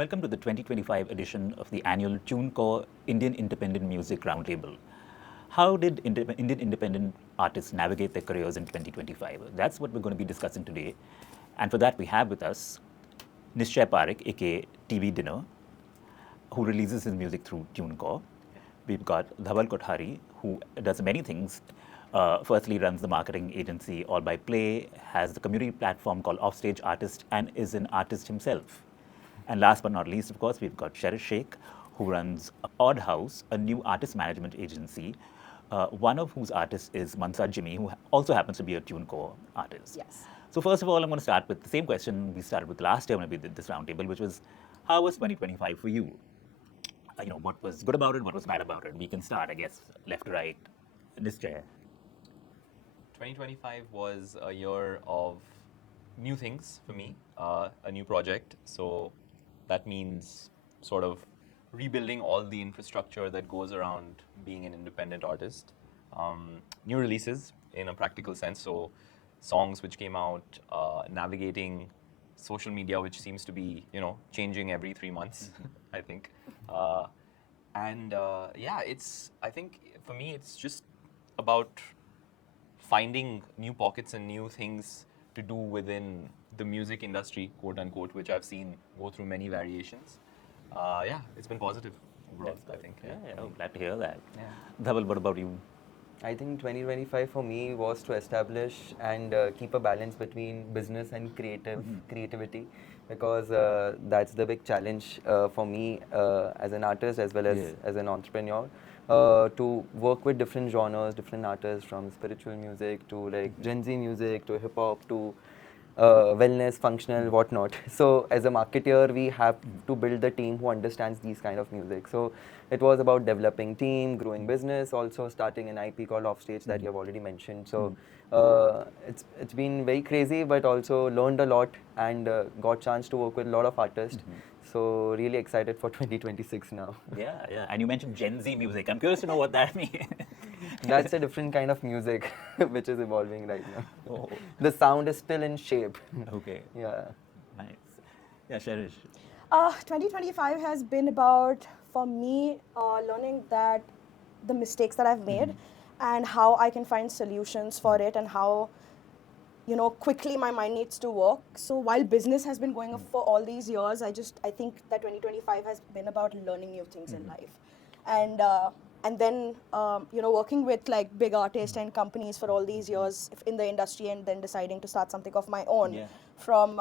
Welcome to the 2025 edition of the annual TuneCore Indian Independent Music Roundtable. How did Indian independent artists navigate their careers in 2025? That's what we're going to be discussing today. And for that, we have with us Nischay Parekh, aka TV Dinner, who releases his music through TuneCore. We've got Dhaval Kothari, who does many things. Firstly, runs the marketing agency All by Play, has the community platform called Offstage Artist, and is an artist himself. And last but not least, of course, we've got Sherish Shaikh, who runs OddHouse, a new artist management agency, one of whose artists is Mansa Jimmy, who also happens to be a TuneCore artist. Yes. So first of all, I'm going to start with the same question we started with last year when we did this roundtable, which was, how was 2025 for you? What was good about it, what was bad about it? We can start, I guess, left to right. This chair. 2025 was a year of new things for me, a new project. So that means sort of rebuilding all the infrastructure that goes around being an independent artist. New releases in a practical sense. So songs which came out, navigating social media, which seems to be, changing every 3 months, I think. I think for me, it's just about finding new pockets and new things to do within the music industry, quote unquote, which I've seen go through many variations. It's been positive overall, I think. Glad to hear that. Yeah. Dhaval, what about you? I think 2025 for me was to establish and keep a balance between business and creativity, because that's the big challenge for me as an artist as well as an entrepreneur. To work with different genres, different artists, from spiritual music to like Gen Z music to hip hop to wellness, functional, whatnot. So as a marketer, we have to build the team who understands these kind of music. So it was about developing team, growing business, also starting an IP called Offstage that you have already mentioned. So it's been very crazy, but also learned a lot and got chance to work with a lot of artists. So really excited for 2026 now. Yeah. And you mentioned Gen Z music. I'm curious to know what that means. That's a different kind of music which is evolving right now. Oh. The sound is still in shape. Okay. Yeah. Nice. Yeah, Sherish. 2025 has been about, for me, learning that the mistakes that I've made and how I can find solutions for it, and how quickly my mind needs to work. So while business has been going up for all these years, I think that 2025 has been about learning new things in life, and then working with like big artists and companies for all these years in the industry, and then deciding to start something of my own from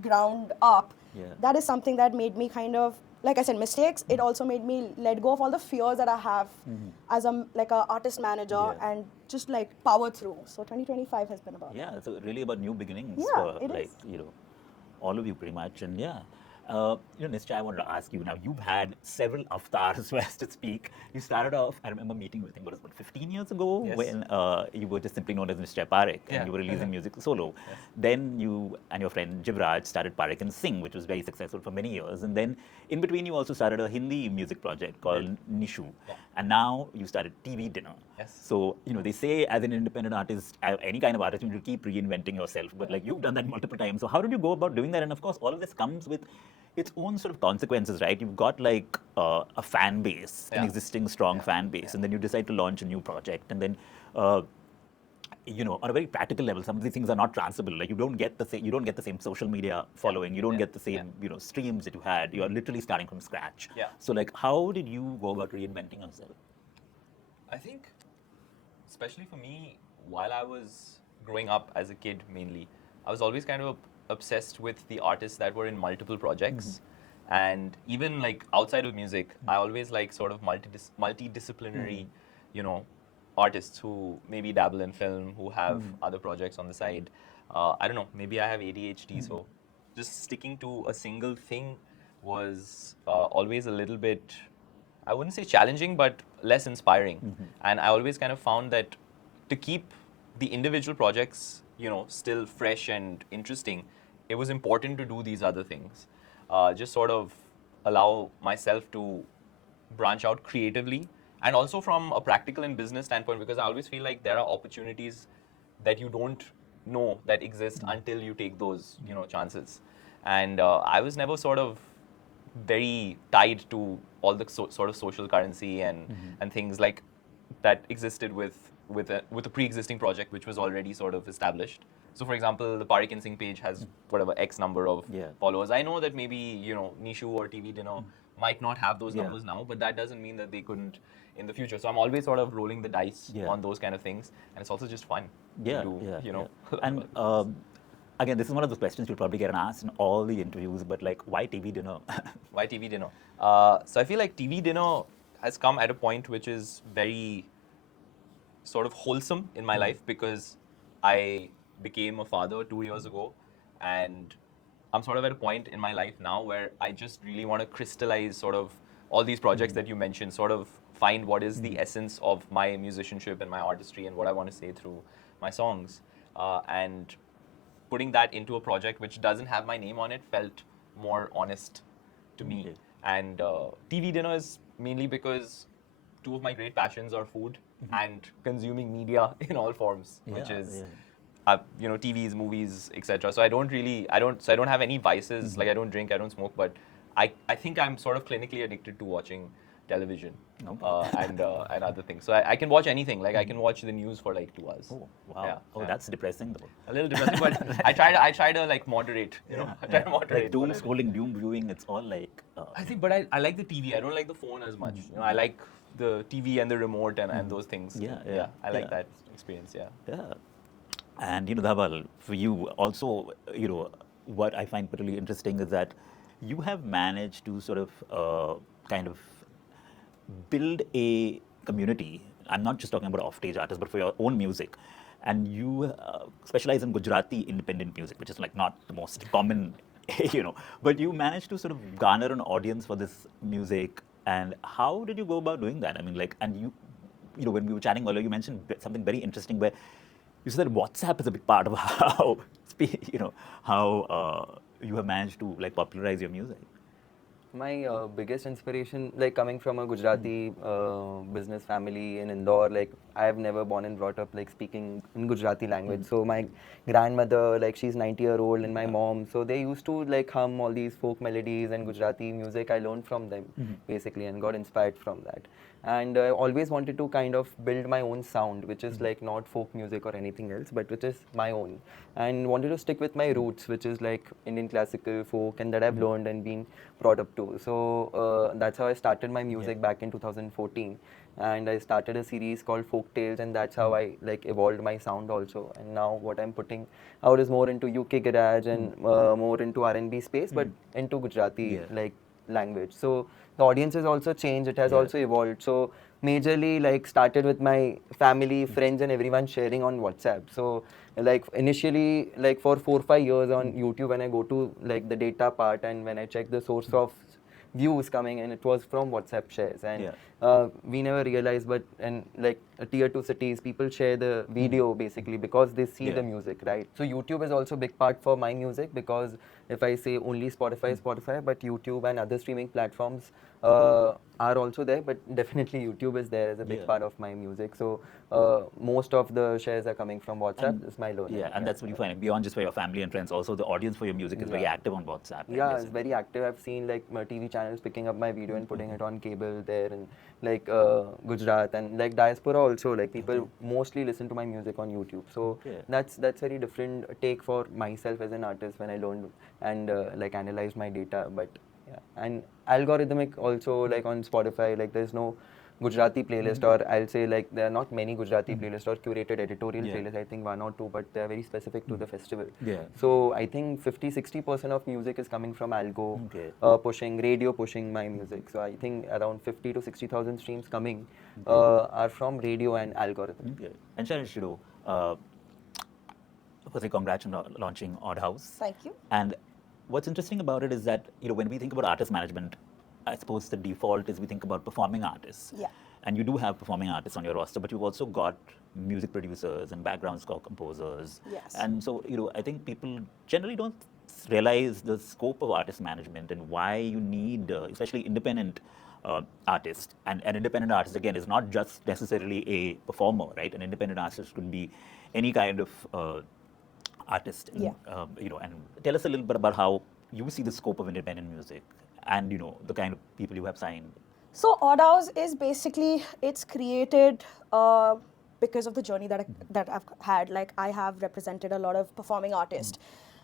ground up. Yeah. That is something that made me kind of, like I said, mistakes. It also made me let go of all the fears that I have as a artist manager and just like power through. So 2025 has been about. Yeah, so really about new beginnings Yeah, for it like, is. all of you pretty much. And Nischay, I wanted to ask you now, you've had several avatars, so as to speak. You started off, I remember meeting you, I think it was about 15 years ago, Yes. when you were just simply known as Nischay Parekh, and Yeah. you were releasing music solo. Yes. Then you and your friend Jivraj started Parekh and Sing, which was very successful for many years. And then in between, you also started a Hindi music project called Nishu. Yeah. And now you started TV Dinner. Yes. So, they say as an independent artist, any kind of artist, you need to keep reinventing yourself. But like you've done that multiple times. So how did you go about doing that? And of course, all of this comes with its own sort of consequences, right? You've got like a fan base, an Yeah. existing strong fan base, and then you decide to launch a new project. And then, on a very practical level, some of these things are not transferable. Like you don't get the same social media following. You don't get the same, streams that you had. You're literally starting from scratch. Yeah. So like, how did you go about reinventing yourself? I think, especially for me, while I was growing up as a kid mainly, I was always kind of obsessed with the artists that were in multiple projects. And even like outside of music, I always like sort of multidisciplinary, artists who maybe dabble in film, who have other projects on the side. I don't know, maybe I have ADHD, so just sticking to a single thing was always a little bit, I wouldn't say challenging, but less inspiring. And I always kind of found that to keep the individual projects, still fresh and interesting, it was important to do these other things. Just sort of allow myself to branch out creatively, and also from a practical and business standpoint, because I always feel like there are opportunities that you don't know that exist until you take those, chances. And I was never sort of very tied to all the sort of social currency and things like that existed with a pre-existing project which was already sort of established. So, for example, the Parekh and Singh page has whatever X number of followers. I know that maybe Nishu or TV Dinner might not have those numbers now, but that doesn't mean that they couldn't in the future. So I'm always sort of rolling the dice on those kind of things, and it's also just fun. Yeah, to do, And again, this is one of those questions you'll probably get asked in all the interviews, but like, why TV Dinner? Why TV Dinner? So I feel like TV Dinner has come at a point which is very sort of wholesome in my life, because I became a father 2 years ago, and I'm sort of at a point in my life now where I just really want to crystallize sort of all these projects that you mentioned, sort of find what is the essence of my musicianship and my artistry and what I want to say through my songs. And putting that into a project which doesn't have my name on it felt more honest to me. And TV Dinner is mainly because two of my great passions are food and consuming media in all forms, which is TVs, movies, etc. So I don't have any vices. Like, I don't drink, I don't smoke, but I think I'm sort of clinically addicted to watching television and other things. So I can watch anything. Like, I can watch the news for like 2 hours. Oh, wow. That's depressing though. A little depressing, but I try to like moderate. I try to moderate. Like doom scrolling, doom viewing, it's all like. I think, but I like the TV. I don't like the phone as much. I like the TV and the remote and those things. I like that experience. Yeah. And Dhaval, for you also, what I find particularly interesting is that you have managed to sort of kind of build a community. I'm not just talking about off-stage artists, but for your own music. And you specialize in Gujarati independent music, which is like not the most common, but you managed to sort of garner an audience for this music. And how did you go about doing that? I mean, like, and you when we were chatting earlier, you mentioned something very interesting where you said that WhatsApp is a big part of how, how you have managed to like popularize your music. My biggest inspiration, like coming from a Gujarati business family in Indore, like I have never born and brought up like speaking in Gujarati language. So my grandmother, like she's 90-year-old, and my mom, so they used to like hum all these folk melodies and Gujarati music. I learned from them basically and got inspired from that. And I always wanted to kind of build my own sound, which is like not folk music or anything else, but which is my own. And wanted to stick with my roots, which is like Indian classical, folk, and that I've learned and been brought up to. So that's how I started my music back in 2014. And I started a series called Folk Tales, and that's how I like evolved my sound also. And now what I'm putting out is more into UK garage and more into R&B space, but into Gujarati like language. So the audience has also changed, it has also evolved. So majorly like started with my family, friends and everyone sharing on WhatsApp. So like initially like for 4-5 years on YouTube, when I go to like the data part and when I check the source of views coming in, it was from WhatsApp shares. And we never realized, but in like tier 2 cities, people share the video basically because they see the music, right? So YouTube is also a big part for my music, because if I say only Spotify, but YouTube and other streaming platforms are also there, but definitely YouTube is there as a big part of my music. So most of the shares are coming from WhatsApp. It's my learning. And that's what you find. Beyond just for your family and friends, also the audience for your music is very active on WhatsApp. Yeah, it's very active. I've seen like TV channels picking up my video and putting it on cable there, and like Gujarat and like diaspora also. Like people mostly listen to my music on YouTube. So that's very different take for myself as an artist when I learned and like analyzed my data. But and algorithmic also, like on Spotify, like there's no Gujarati playlist, or I'll say like there are not many Gujarati playlists or curated editorial playlists. I think 1 or 2, but they're very specific to the festival. So I think 50-60% of music is coming from algo pushing, radio pushing my music. So I think around 50 to 60,000 streams coming are from radio and algorithm. And Sherish, firstly, congrats on launching OddHouse. Thank you. And what's interesting about it is that when we think about artist management, I suppose the default is we think about performing artists. And you do have performing artists on your roster, but you've also got music producers and background score composers. And so, I think people generally don't realize the scope of artist management and why you need, especially independent artists. And an independent artist, again, is not just necessarily a performer, right? An independent artist could be any kind of artist. And tell us a little bit about how you see the scope of independent music and the kind of people you have signed? So OddHouse is basically, it's created because of the journey that I've had. Like, I have represented a lot of performing artists.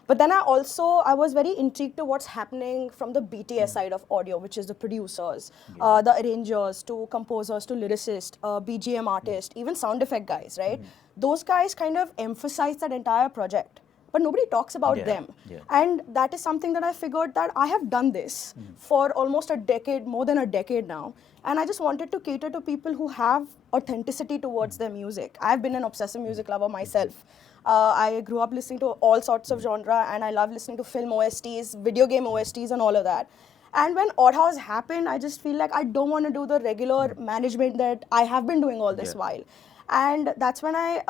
But then I was very intrigued to what's happening from the BTS side of audio, which is the producers, the arrangers, to composers, to lyricists, BGM artists, even sound effect guys, right? Those guys kind of emphasize that entire project, but nobody talks about them. Yeah. And that is something that I figured that I have done this for almost a decade, more than a decade now. And I just wanted to cater to people who have authenticity towards their music. I've been an obsessive music lover myself. I grew up listening to all sorts of genre, and I love listening to film OSTs, video game OSTs, and all of that. And when OddHouse happened, I just feel like I don't want to do the regular management that I have been doing all this while. And that's when I,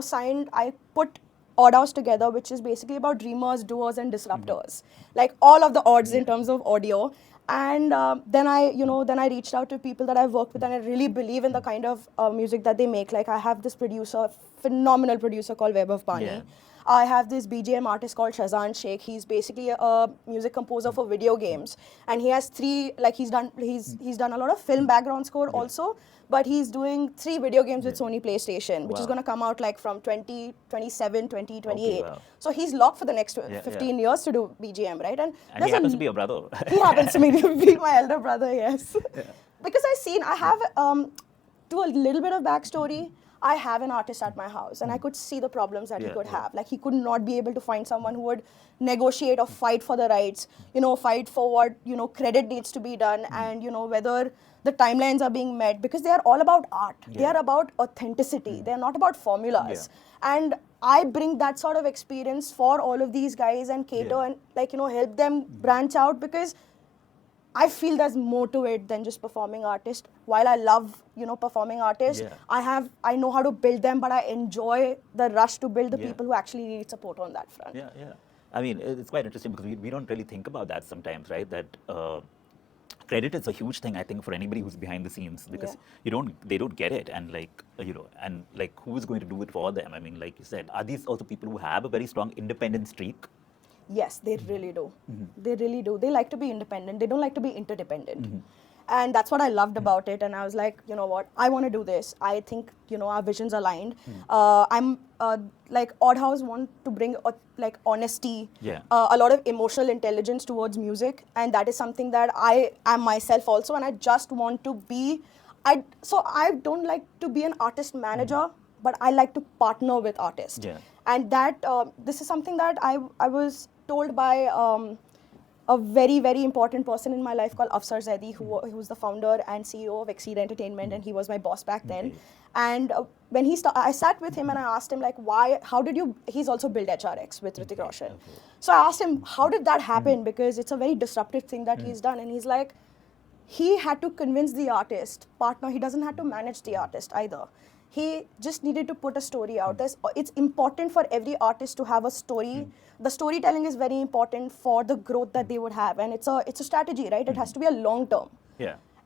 signed, I put OddHouse together, which is basically about dreamers, doers, and disruptors. Like all of the odds in terms of audio. And then I reached out to people that I've worked with, and I really believe in the kind of music that they make. Like, I have this producer, phenomenal producer called Vaibhav Pani. Yeah. I have this BGM artist called Sherish Shaikh. He's basically a music composer for video games, and he has he's done a lot of film background score also, but he's doing 3 video games with Sony PlayStation, which is going to come out like from 2027, 2028. Okay, wow. So he's locked for the next 15 years to do BGM, right? And he happens to be your brother. He happens to be my elder brother, yes. Because I have, to a little bit of backstory, I have an artist at my house, and I could see the problems that he could have. Like, he could not be able to find someone who would negotiate or fight for the rights, fight for what, credit needs to be done, and, whether the timelines are being met, because they are all about art. They are about authenticity. They're not about formulas. And I bring that sort of experience for all of these guys and cater and, help them branch out, because I feel there's more to it than just performing artist. While I love, performing artists, I know how to build them, but I enjoy the rush to build the people who actually need support on that front. Yeah. I mean, it's quite interesting because we don't really think about that sometimes, right? That credit is a huge thing, I think, for anybody who's behind the scenes, because they don't get it, and who's going to do it for them? I mean, like you said, are these also people who have a very strong independent streak? Yes, they really do. They really do. They like to be independent. They don't like to be interdependent. And that's what I loved about it. And I was like, you know what, I want to do this. I think, our visions aligned. I'm OddHouse want to bring honesty, a lot of emotional intelligence towards music. And that is something that I am myself also. And I just want to be, so I don't like to be an artist manager, but I like to partner with artists. And that, this is something that I was told by a very, very important person in my life called Afsar Zaidi, who's the founder and CEO of Exceed Entertainment, and he was my boss back then. And when I sat with him and I asked him, he's also built HRX with Hrithik Roshan. So I asked him, how did that happen? Because it's a very disruptive thing that he's done. And he's like, he had to convince the artist partner. He doesn't have to manage the artist either. He just needed to put a story out. It's important for every artist to have a story. The storytelling is very important for the growth that they would have, and it's a strategy, right? It has to be a long term.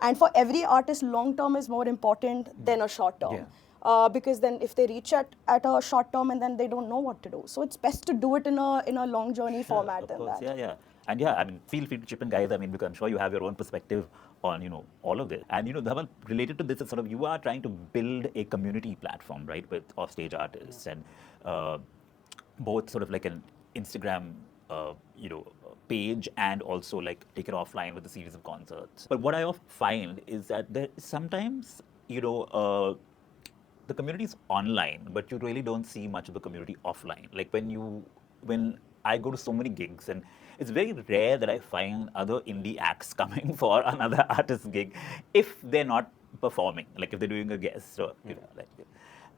And for every artist, long term is more important than a short term. Because then if they reach at a short term, and then they don't know what to do. So it's best to do it in a long journey format than that. And I mean, feel free to chip in, guys. I mean, because I'm sure you have your own perspective on, all of this. And, Dhaval, related to this is sort of, you are trying to build a community platform, right, with offstage artists, and both sort of like an Instagram, page, and also like take it offline with a series of concerts. But what I often find is that there sometimes, the community is online, but you really don't see much of the community offline. Like when I go to so many gigs, and it's very rare that I find other indie acts coming for another artist's gig if they're not performing, like if they're doing a guest or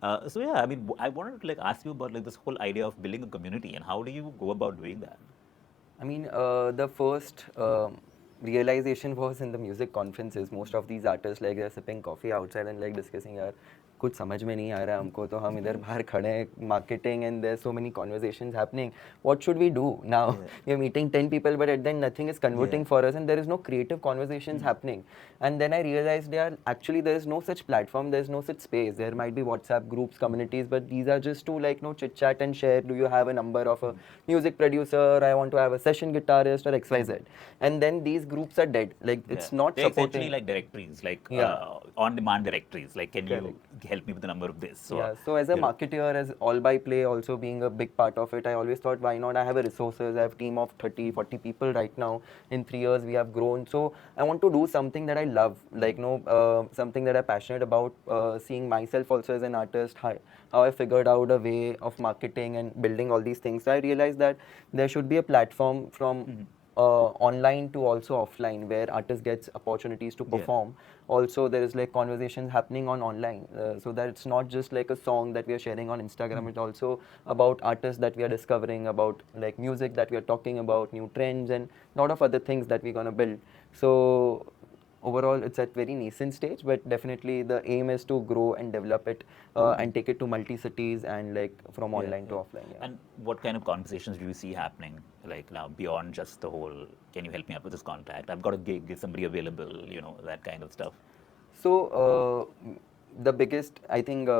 I mean, I wanted to ask you about this whole idea of building a community, and how do you go about doing that? I mean, the first realization was in the music conferences. Most of these artists, they're sipping coffee outside and discussing, yaar, कुछ समझ में नहीं आ रहा हमको, तो हम इधर बाहर खड़े हैं, marketing, and there's so many conversations happening. What should we do now? We're meeting 10 people, but at the end nothing is converting for us, and there is no creative conversations happening. And then I realized there is no such platform, there's no such space. There might be WhatsApp groups, communities, but these are just to chit chat and share. Do you have a number of a music producer? I want to have a session guitarist or XYZ. And then these groups are dead. Like it's not They're supporting. essentially like directories, like Yeah. on-demand directories. Like, can Correct. you help me with the number of this? So, Yeah, so as a you know, marketer, as all by play also being a big part of it, I always thought, why not? I have a resources, I have a team of 30, 40 people right now. In 3 years, we have grown. So I want to do something that I love, like, something that I'm passionate about, seeing myself also as an artist, how I figured out a way of marketing and building all these things. So I realized that there should be a platform from online to also offline where artists gets opportunities to perform. Also there is like conversations happening on online, so that it's not just like a song that we are sharing on Instagram. It's also about artists that we are discovering, about like music that we are talking about, new trends and lot of other things that we're going to build. So overall it's at very nascent stage, but definitely the aim is to grow and develop it and take it to multi cities and like from online to offline. And what kind of conversations do you see happening, like now beyond just the whole, can you help me out with this contact? I've got a gig, is somebody available? You know, that kind of stuff. So the biggest, I think,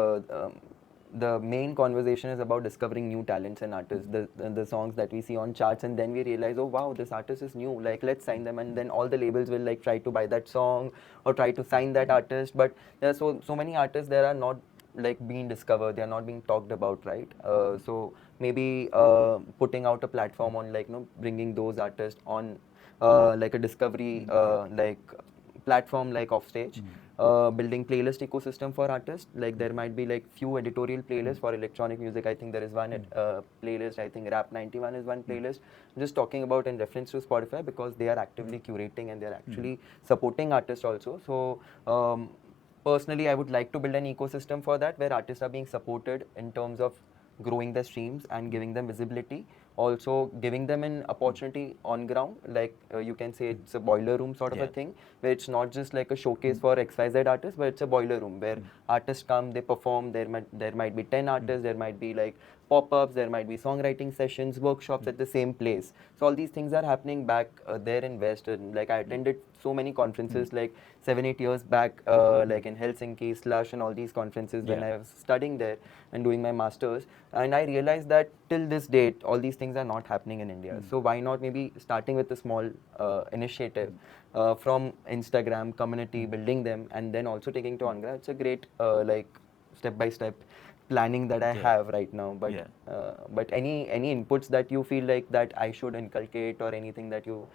the main conversation is about discovering new talents and artists. The songs that we see on charts, and then we realize, oh wow, this artist is new. Like let's sign them, and then all the labels will like try to buy that song or try to sign that artist. But there are so many artists that are not like being discovered. They are not being talked about, right? So maybe putting out a platform on like bringing those artists on like a discovery like platform like Offstage, building playlist ecosystem for artists. Like there might be like few editorial playlists for electronic music. I think there is one playlist. I think Rap 91 is one playlist. I'm just talking about in reference to Spotify because they are actively curating and they are actually supporting artists also. So personally, I would like to build an ecosystem for that where artists are being supported in terms of growing their streams and giving them visibility, also giving them an opportunity on ground. Like you can say it's a boiler room sort of a thing where it's not just like a showcase for XYZ artists, but it's a boiler room where artists come, they perform. There might be 10 artists, there might be like pop-ups, there might be songwriting sessions, workshops at the same place. So all these things are happening back there in West. And like I attended so many conferences like 7-8 years back, like in Helsinki, Slush and all these conferences when I was studying there and doing my masters. And I realized that till this date, all these things are not happening in India. So why not maybe starting with a small initiative from Instagram community, building them, and then also taking to on-ground. It's a great like step-by-step planning that I have right now. But any inputs that you feel like that I should inculcate or anything that you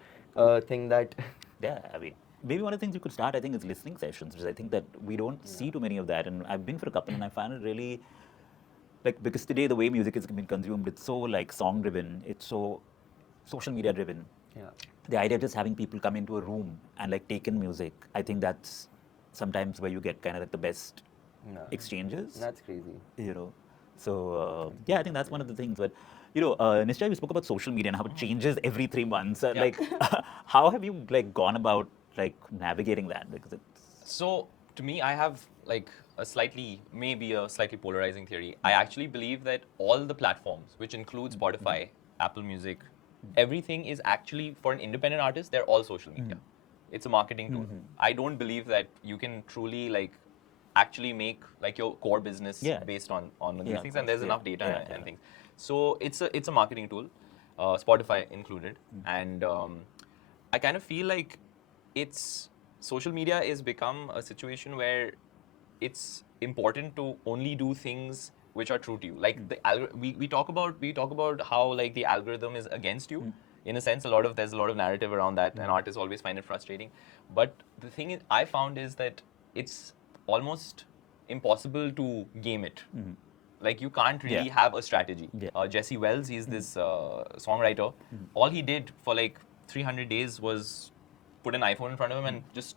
think that Yeah, I mean, maybe one of the things you could start, I think, is listening sessions, because I think that we don't see too many of that. And I've been for a couple, and I found it really, like, because today the way music is being consumed, it's so like song driven, it's so social media driven. The idea of just having people come into a room and like take in music, I think that's sometimes where you get kind of like the best exchanges. That's crazy. You know, so yeah, I think that's one of the things. But you know, Nischay, we spoke about social media and how it changes every 3 months. Like, how have you like gone about like navigating that? Because it's So to me, I have like maybe a slightly polarizing theory. I actually believe that all the platforms, which include Spotify, Apple Music, everything is actually, for an independent artist, they're all social media. It's a marketing tool. I don't believe that you can truly like actually make like your core business based on these things, and there's enough data and things. So it's a marketing tool, Spotify included, and I kind of feel like social media is become a situation where it's important to only do things which are true to you. Like we talk about how like the algorithm is against you. In a sense, there's a lot of narrative around that, and artists always find it frustrating. But the thing I found is that it's almost impossible to game it. Like you can't really have a strategy. Jesse Wells, he's this songwriter. All he did for like 300 days was put an iPhone in front of him and just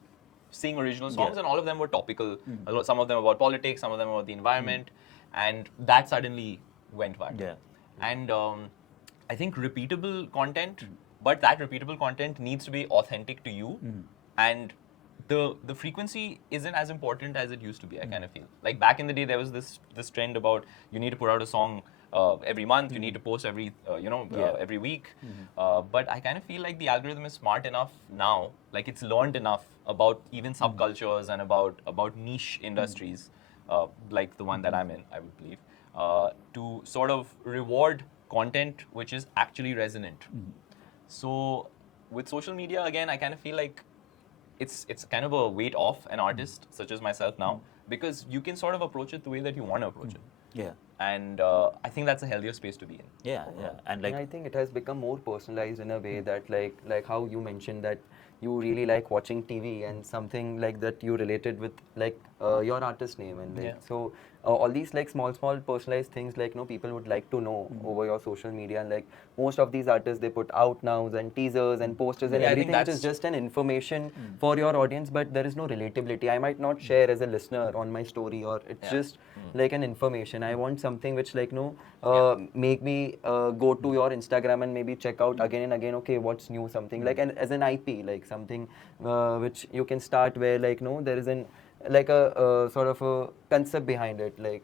sing original songs, and all of them were topical. Some of them about politics, some of them about the environment, and that suddenly went viral. And I think repeatable content, but that repeatable content needs to be authentic to you, and the frequency isn't as important as it used to be. I kind of feel like back in the day there was this trend about you need to put out a song every month, you need to post every every week. But I kind of feel like the algorithm is smart enough now, like it's learned enough about even subcultures and about niche industries, like the one that I'm in, I would believe, to sort of reward content which is actually resonant. So with social media, again, I kind of feel like it's kind of a weight off an artist such as myself now, because you can sort of approach it the way that you want to approach it. Yeah. And I think that's a healthier space to be in. Yeah, yeah. And like, I think it has become more personalized in a way that like how you mentioned that you really like watching TV and something like that you related with like your artist name and like so all these like small personalized things like people would like to know over your social media, and like most of these artists they put out nows and teasers and posters and Yeah, I think everything which is that's- just an information for your audience, but there is no relatability. I might not share as a listener on my story, or it's just like an information. I want something which like make me go to your Instagram and maybe check out again and again, okay, what's new, something like as an IP, like something which you can start where like there is an like a sort of a concept behind it, like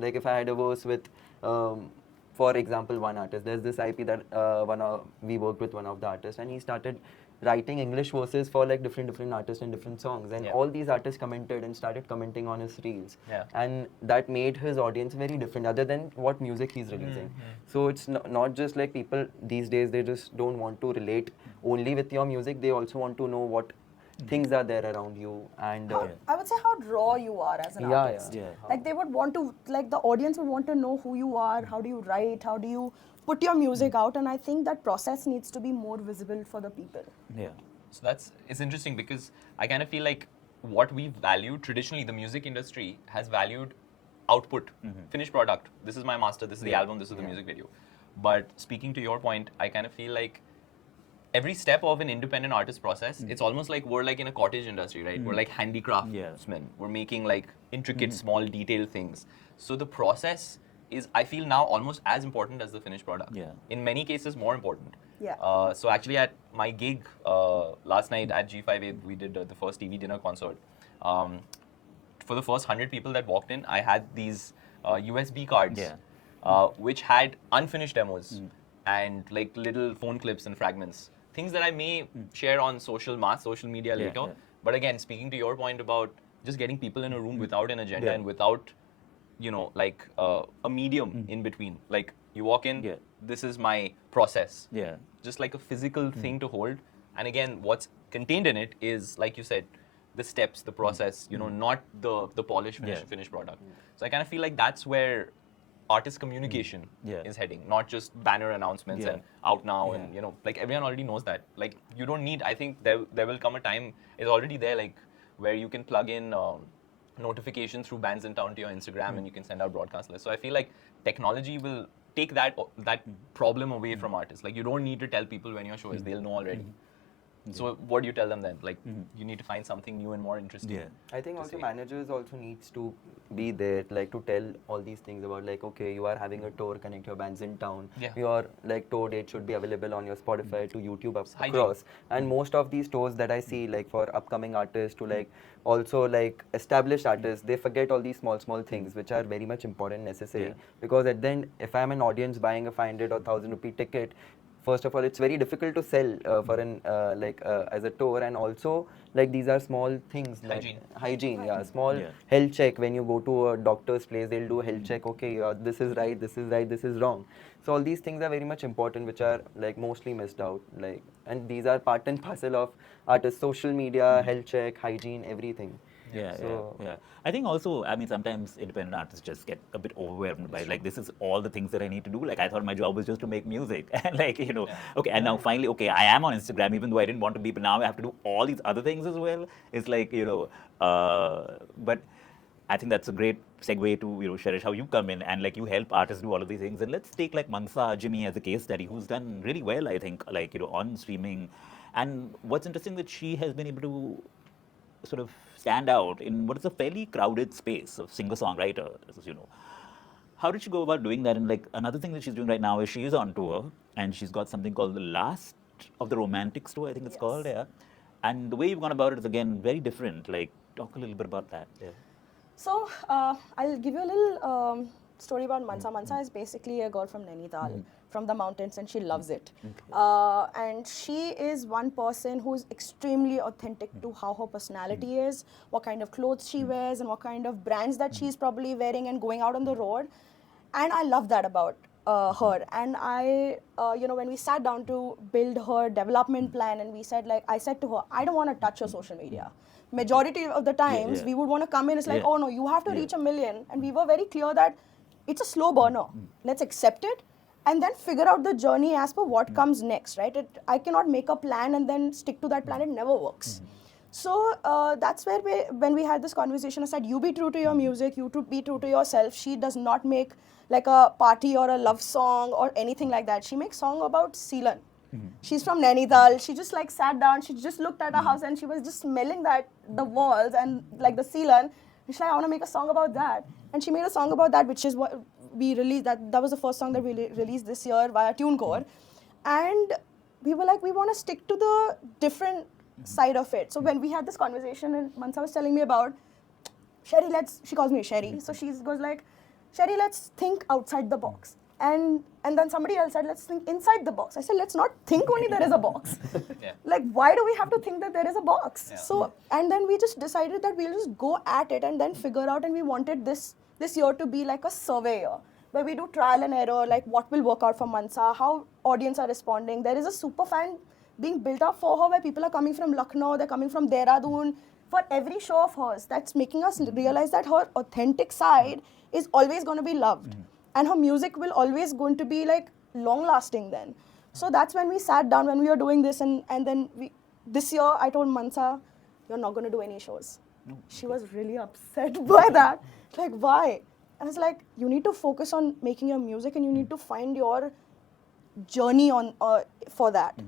if I had a verse with for example one artist, there's this IP that we worked with one of the artists, and he started writing English verses for like different artists and different songs, and all these artists commented and started commenting on his reels, and that made his audience very different other than what music he's releasing. So it's not just like people these days, they just don't want to relate only with your music, they also want to know what things are there around you, and I would say how raw you are as an artist. Yeah. Like they would want to, like the audience would want to know who you are, how do you write, how do you put your music out, and I think that process needs to be more visible for the people. yeah. So it's interesting because I kind of feel like what we've valued traditionally, the music industry has valued output, finished product. This is my master, this is the album, this is the music video. But speaking to your point, I kind of feel like every step of an independent artist process, it's almost like we're like in a cottage industry, right? We're like handicraftsmen. We're making like intricate, small, detailed things. So the process is, I feel now, almost as important as the finished product. Yeah. In many cases, more important. Yeah. So actually at my gig last night at G58, we did the first TV dinner concert. For the first 100 people that walked in, I had these USB cards, which had unfinished demos and like little phone clips and fragments. Things that I may share on social media later. But again, speaking to your point about just getting people in a room without an agenda and without, like a medium in between. Like you walk in, this is my process. Yeah. Just like a physical thing to hold. And again, what's contained in it is, like you said, the steps, the process, not the polished finished product. So I kind of feel like that's where artist communication is heading, not just banner announcements and out now and like everyone already knows that. Like you don't need, I think there will come a time, it's already there, like where you can plug in notifications through bands in town to your Instagram and you can send out broadcast lists. So I feel like technology will take that problem away from artists. Like you don't need to tell people when your show is, they'll know already. So what do you tell them then? Like you need to find something new and more interesting. Yeah. I think also managers also needs to be there, like to tell all these things about like, okay, you are having a tour, connect your bands in town. Your like tour date should be available on your Spotify to YouTube across. And most of these tours that I see like for upcoming artists to like also like established artists, they forget all these small things which are very much important, necessary. Because at the end, if I'm an audience buying a 500 or 1,000 rupee ticket, first of all, it's very difficult to sell for an as a tour, and also like these are small things like hygiene, small health check. When you go to a doctor's place, they'll do a health check. Okay, this is right, this is right, this is wrong. So all these things are very much important, which are like mostly missed out. Like, and these are part and parcel of artists' social media, health check, hygiene, everything. Yeah, So- yeah. I think also, I mean, sometimes independent artists just get a bit overwhelmed by like, this is all the things that I need to do. Like, I thought my job was just to make music. And like, okay, and now finally, okay, I am on Instagram, even though I didn't want to be, but now I have to do all these other things as well. It's like, but I think that's a great segue to, Sherish, how you come in and like you help artists do all of these things. And let's take like Mansa Jimmy as a case study, who's done really well, I think, like, on streaming. And what's interesting that she has been able to sort of stand out in what is a fairly crowded space of singer-songwriters, How did she go about doing that? And like another thing that she's doing right now is she is on tour and she's got something called The Last of the Romantics Tour, I think it's called, And the way you've gone about it is again very different. Like talk a little bit about that. Yeah. So I'll give you a little story about Mansa. Mansa is basically a girl from Nainital, from the mountains, and she loves it. And she is one person who is extremely authentic to how her personality is, what kind of clothes she wears, and what kind of brands that she's probably wearing and going out on the road. And I love that about her, and I, when we sat down to build her development plan, and we said I said to her, I don't want to touch your social media. Majority of the times, yeah. we would want to come in, it's like, Yeah. oh no, you have to Yeah. reach 1 million, and we were very clear that it's a slow burner. Let's accept it, and then figure out the journey as per what comes next, right? I cannot make a plan and then stick to that plan. It never works. So that's where when we had this conversation, I said, you be true to your music, you be true to yourself. She does not make like a party or a love song or anything like that. She makes song about Sealan. She's from Nainital. She just like sat down, she just looked at her house and she was just smelling the walls and like the Sealan. She's like, I want to make a song about that. And she made a song about that, which is what we released. That was the first song that we released this year via TuneCore. And we were like, we want to stick to the different side of it. So when we had this conversation and Mansa was telling me about, Sherry, she calls me Sherry. So she goes like, Sherry, let's think outside the box. And then somebody else said, let's think inside the box. I said, let's not think only there is a box. Yeah. Like, why do we have to think that there is a box? Yeah. So, and then we just decided that we'll just go at it and then figure out, and we wanted this year to be like a survey year, where we do trial and error, like what will work out for Mansa, how audience are responding. There is a super fan being built up for her, where people are coming from Lucknow, they're coming from Dehradun, for every show of hers. That's making us realize that her authentic side is always going to be loved. And her music will always going to be like long lasting then. So that's when we sat down, when we were doing this, and then this year I told Mansa, you're not going to do any shows. She was really upset by that. Like, why? And it's like, you need to focus on making your music, and you need to find your journey on for that.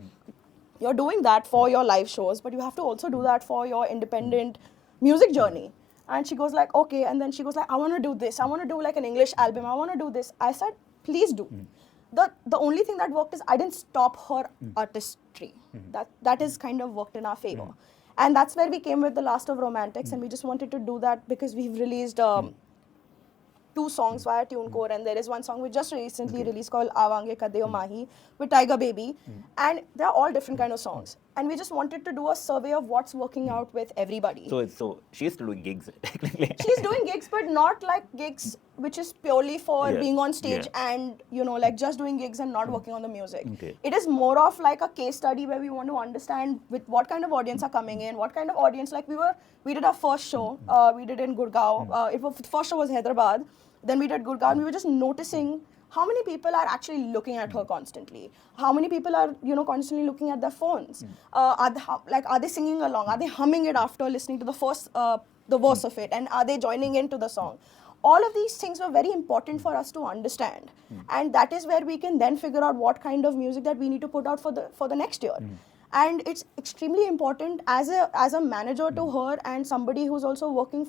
You're doing that for your live shows, but you have to also do that for your independent music journey. And she goes like, okay. And then she goes like, I want to do this. I want to do like an English album. I want to do this. I said, please do. The only thing that worked is I didn't stop her artistry. That is kind of worked in our favor. And that's where we came with The Last of Romantics, and we just wanted to do that because we've released 2 songs via TuneCore, and there is one song we just recently released called Avange Kadeo Mahi with Tiger Baby, and they're all different kind of songs. And we just wanted to do a survey of what's working out with everybody. So she's still doing gigs, technically. She's doing gigs, but not like gigs which is purely for being on stage and, like just doing gigs and not working on the music. Okay. It is more of like a case study where we want to understand with what kind of audience are coming in, what kind of audience, like we did our first show, we did in Gurgaon. The first show was Hyderabad, then we did Gurgaon, and we were just noticing how many people are actually looking at her constantly? How many people are, constantly looking at their phones? Are they singing along? Are they humming it after listening to the verse of it? And are they joining into the song? All of these things were very important for us to understand. And that is where we can then figure out what kind of music that we need to put out for the next year. And it's extremely important as a manager to her and somebody who's also working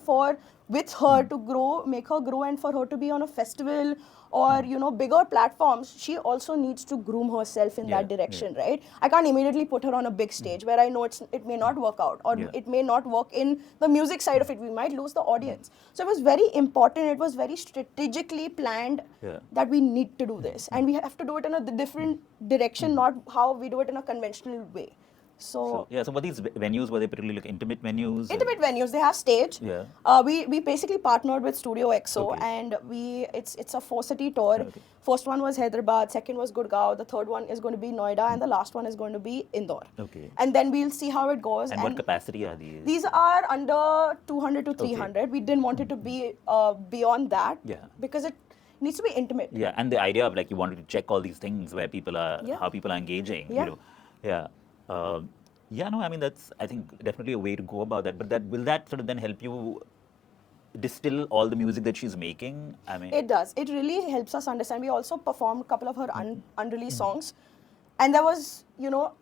with her to grow, make her grow, and for her to be on a festival or bigger platforms. She also needs to groom herself in that direction, right? I can't immediately put her on a big stage where I know it may not work out, or it may not work in the music side of it. We might lose the audience. So it was very important. It was very strategically planned that we need to do this, and we have to do it in a different direction, not how we do it in a conventional way. So were these venues, were they particularly like intimate venues? Intimate venues, they have stage. Yeah. We basically partnered with Studio EXO, and it's a 4-city tour. Okay. First one was Hyderabad, second was Gurgaon, the third one is going to be Noida, and the last one is going to be Indore. Okay. And then we'll see how it goes. And what capacity are these? These are under 200 to 300. We didn't want it to be beyond that, because it needs to be intimate. Yeah, and the idea of like you wanted to check all these things where people are, how people are engaging. I mean, that's, I think, definitely a way to go about that. But will that sort of then help you distill all the music that she's making? I mean, it does. It really helps us understand. We also performed a couple of her unreleased songs, and there was,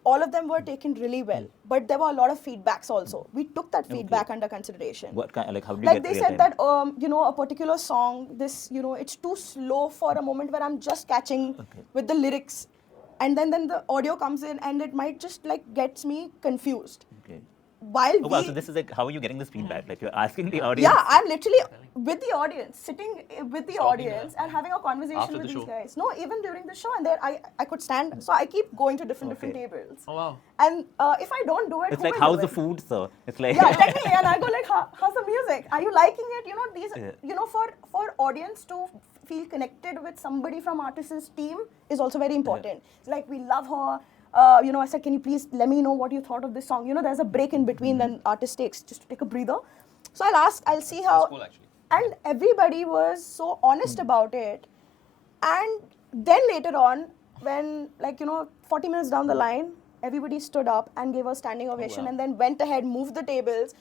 all of them were taken really well. But there were a lot of feedbacks also. We took that feedback under consideration. What kind? Like, how do you like get they said that a particular song, this it's too slow for a moment where I'm just catching with the lyrics. And then the audio comes in, and it might just like gets me confused. Okay. While so this is like, how are you getting this feedback? Like you're asking the audience? Yeah, I'm literally with the audience, sitting with the Talking to audience them. and having a conversation After with the these show. guys. No, even during the show, and there I could stand. So I keep going to different Okay. tables. Oh, wow. And if I don't do it, It's who like, will how's do the it? food, sir? It's like, Yeah, technically, and I go like, how's the music? Are you liking it? You know, these, Yeah. you know, for audience to feel connected with somebody from artist's team is also very important. It's like, we love her. You know, I said, can you please let me know what you thought of this song? You know, there's a break in between, then artist takes just to take a breather. So I'll see how. That's cool, actually. And everybody was so honest about it. And then later on, when, like, you know, 40 minutes down the line, everybody stood up and gave a standing ovation wow. and then went ahead, moved the tables.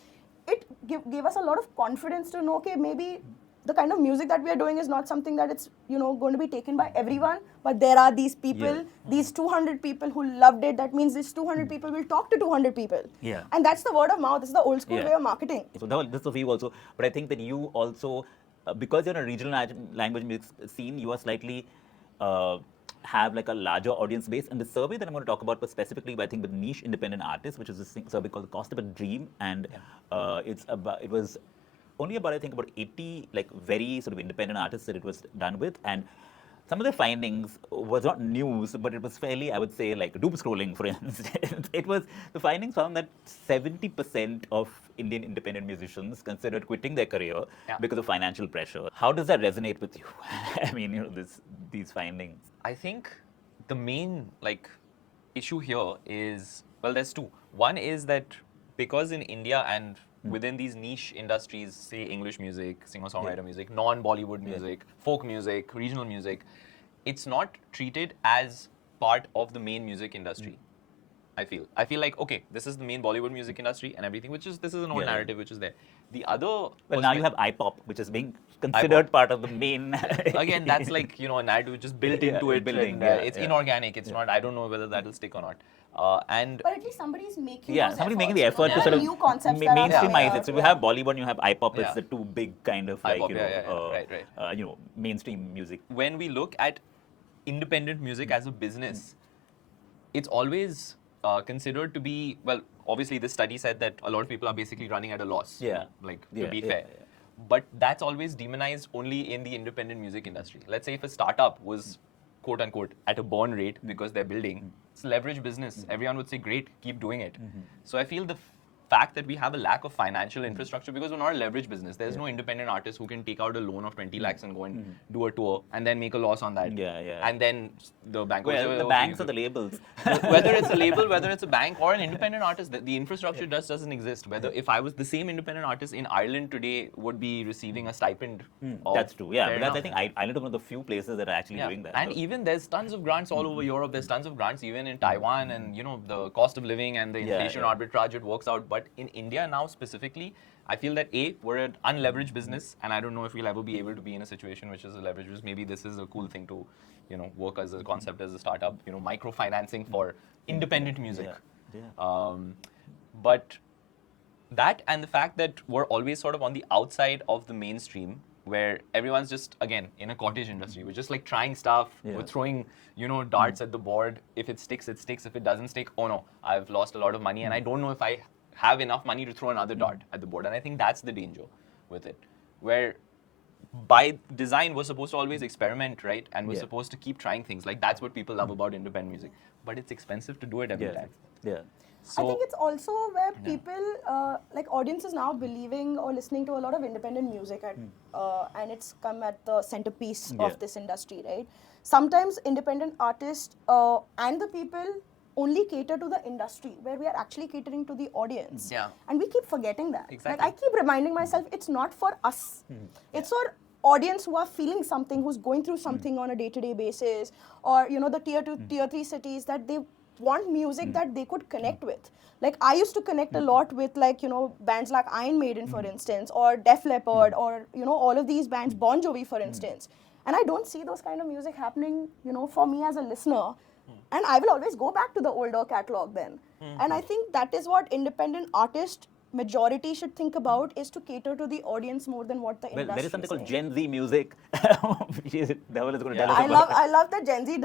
It gave us a lot of confidence to know, okay, maybe the kind of music that we are doing is not something that it's, you know, going to be taken by everyone, but there are these people, Yeah. these 200 people who loved it. That means these 200 people will talk to 200 people. Yeah. And that's the word of mouth. It's the old school Yeah. way of marketing. So Dhaval, this is for you also, but I think that you also, because you're in a regional language music scene, you are slightly have like a larger audience base. And the survey that I'm going to talk about was specifically, I think, with niche independent artists, which is a survey called "The Cost of a Dream," and it was only about, I think, about 80 like very sort of independent artists that it was done with, and some of the findings was not news, but it was fairly, I would say, like doom scrolling, for instance. The findings found that 70% of Indian independent musicians considered quitting their career because of financial pressure. How does that resonate with you? I mean, you know, these findings. I think the main issue here is, well, there's two. One is that because in India and within these niche industries, say English music, singer-songwriter music, non-Bollywood music, folk music, regional music, it's not treated as part of the main music industry. I feel like, okay, this is the main Bollywood music industry and everything, this is an old narrative which is there. The other, well, now you have iPop, which is being considered part of the main. Again, that's like, you know, an ad which is built into it. Building, It's inorganic. It's not. I don't know whether that will stick or not. And But at least somebody's making somebody's making the effort to There sort are of new concepts that are mainstreamize coming it. out, So you have Bollywood and you have iPop. It's Yeah. the two big kind of like, iPop, you know, right. You know, mainstream music. when we look at independent music as a business, it's always considered to be, well, obviously this study said that a lot of people are basically running at a loss. Yeah. To be fair. But that's always demonized only in the independent music industry. Let's say if a startup was quote unquote at a burn rate because they're building, it's leverage business. Everyone would say, great, keep doing it. So I feel the fact that we have a lack of financial infrastructure because we're not a leverage business. There's no independent artist who can take out a loan of 20 lakhs and go and do a tour and then make a loss on that. And then the bank will say, Well, the okay, banks or the labels. whether it's a label, whether it's a bank or an independent artist, the infrastructure just doesn't exist. Whether if I was the same independent artist in Ireland today would be receiving a stipend. That's true. Yeah, fair but that's, I enough. think Ireland is one of the few places that are actually doing that. And So- even there's tons of grants all over Europe. There's tons of grants even in Taiwan, and you know the cost of living and the inflation arbitrage, it works out. But in India now specifically, I feel that we're an unleveraged business, and I don't know if we'll ever be able to be in a situation which is a leverage business. Maybe this is a cool thing to, you know, work as a concept as a startup. You know, microfinancing for independent music. But that and the fact that we're always sort of on the outside of the mainstream, where everyone's just, again, in a cottage industry. We're just like trying stuff. We're throwing, you know, darts at the board. If it sticks, it sticks. If it doesn't stick, oh no, I've lost a lot of money and I don't know if I have enough money to throw another dart at the board. And I think that's the danger with it, where by design, we're supposed to always experiment, right? And we're supposed to keep trying things. Like that's what people love about independent music. But it's expensive to do it every time. Yeah. I think it's also where people, like audiences now believing or listening to a lot of independent music and it's come at the centerpiece of this industry, right? Sometimes independent artists and the people only cater to the industry, where we are actually catering to the audience. Yeah. And we keep forgetting that. Exactly. Like I keep reminding myself, it's not for us. It's for audience who are feeling something, who's going through something on a day-to-day basis, or you know, the tier 2, tier 3 cities that they want music that they could connect with. Like I used to connect a lot with, like, you know, bands like Iron Maiden, for instance, or Def Leppard, or you know, all of these bands, Bon Jovi, for instance. And I don't see those kind of music happening, you know, for me as a listener. And I will always go back to the older catalog then. And I think that is what independent artist majority should think about, is to cater to the audience more than what the industry Well, there is something called saying. Gen Z music. Dhaval is going to tell us I about. love that Gen Z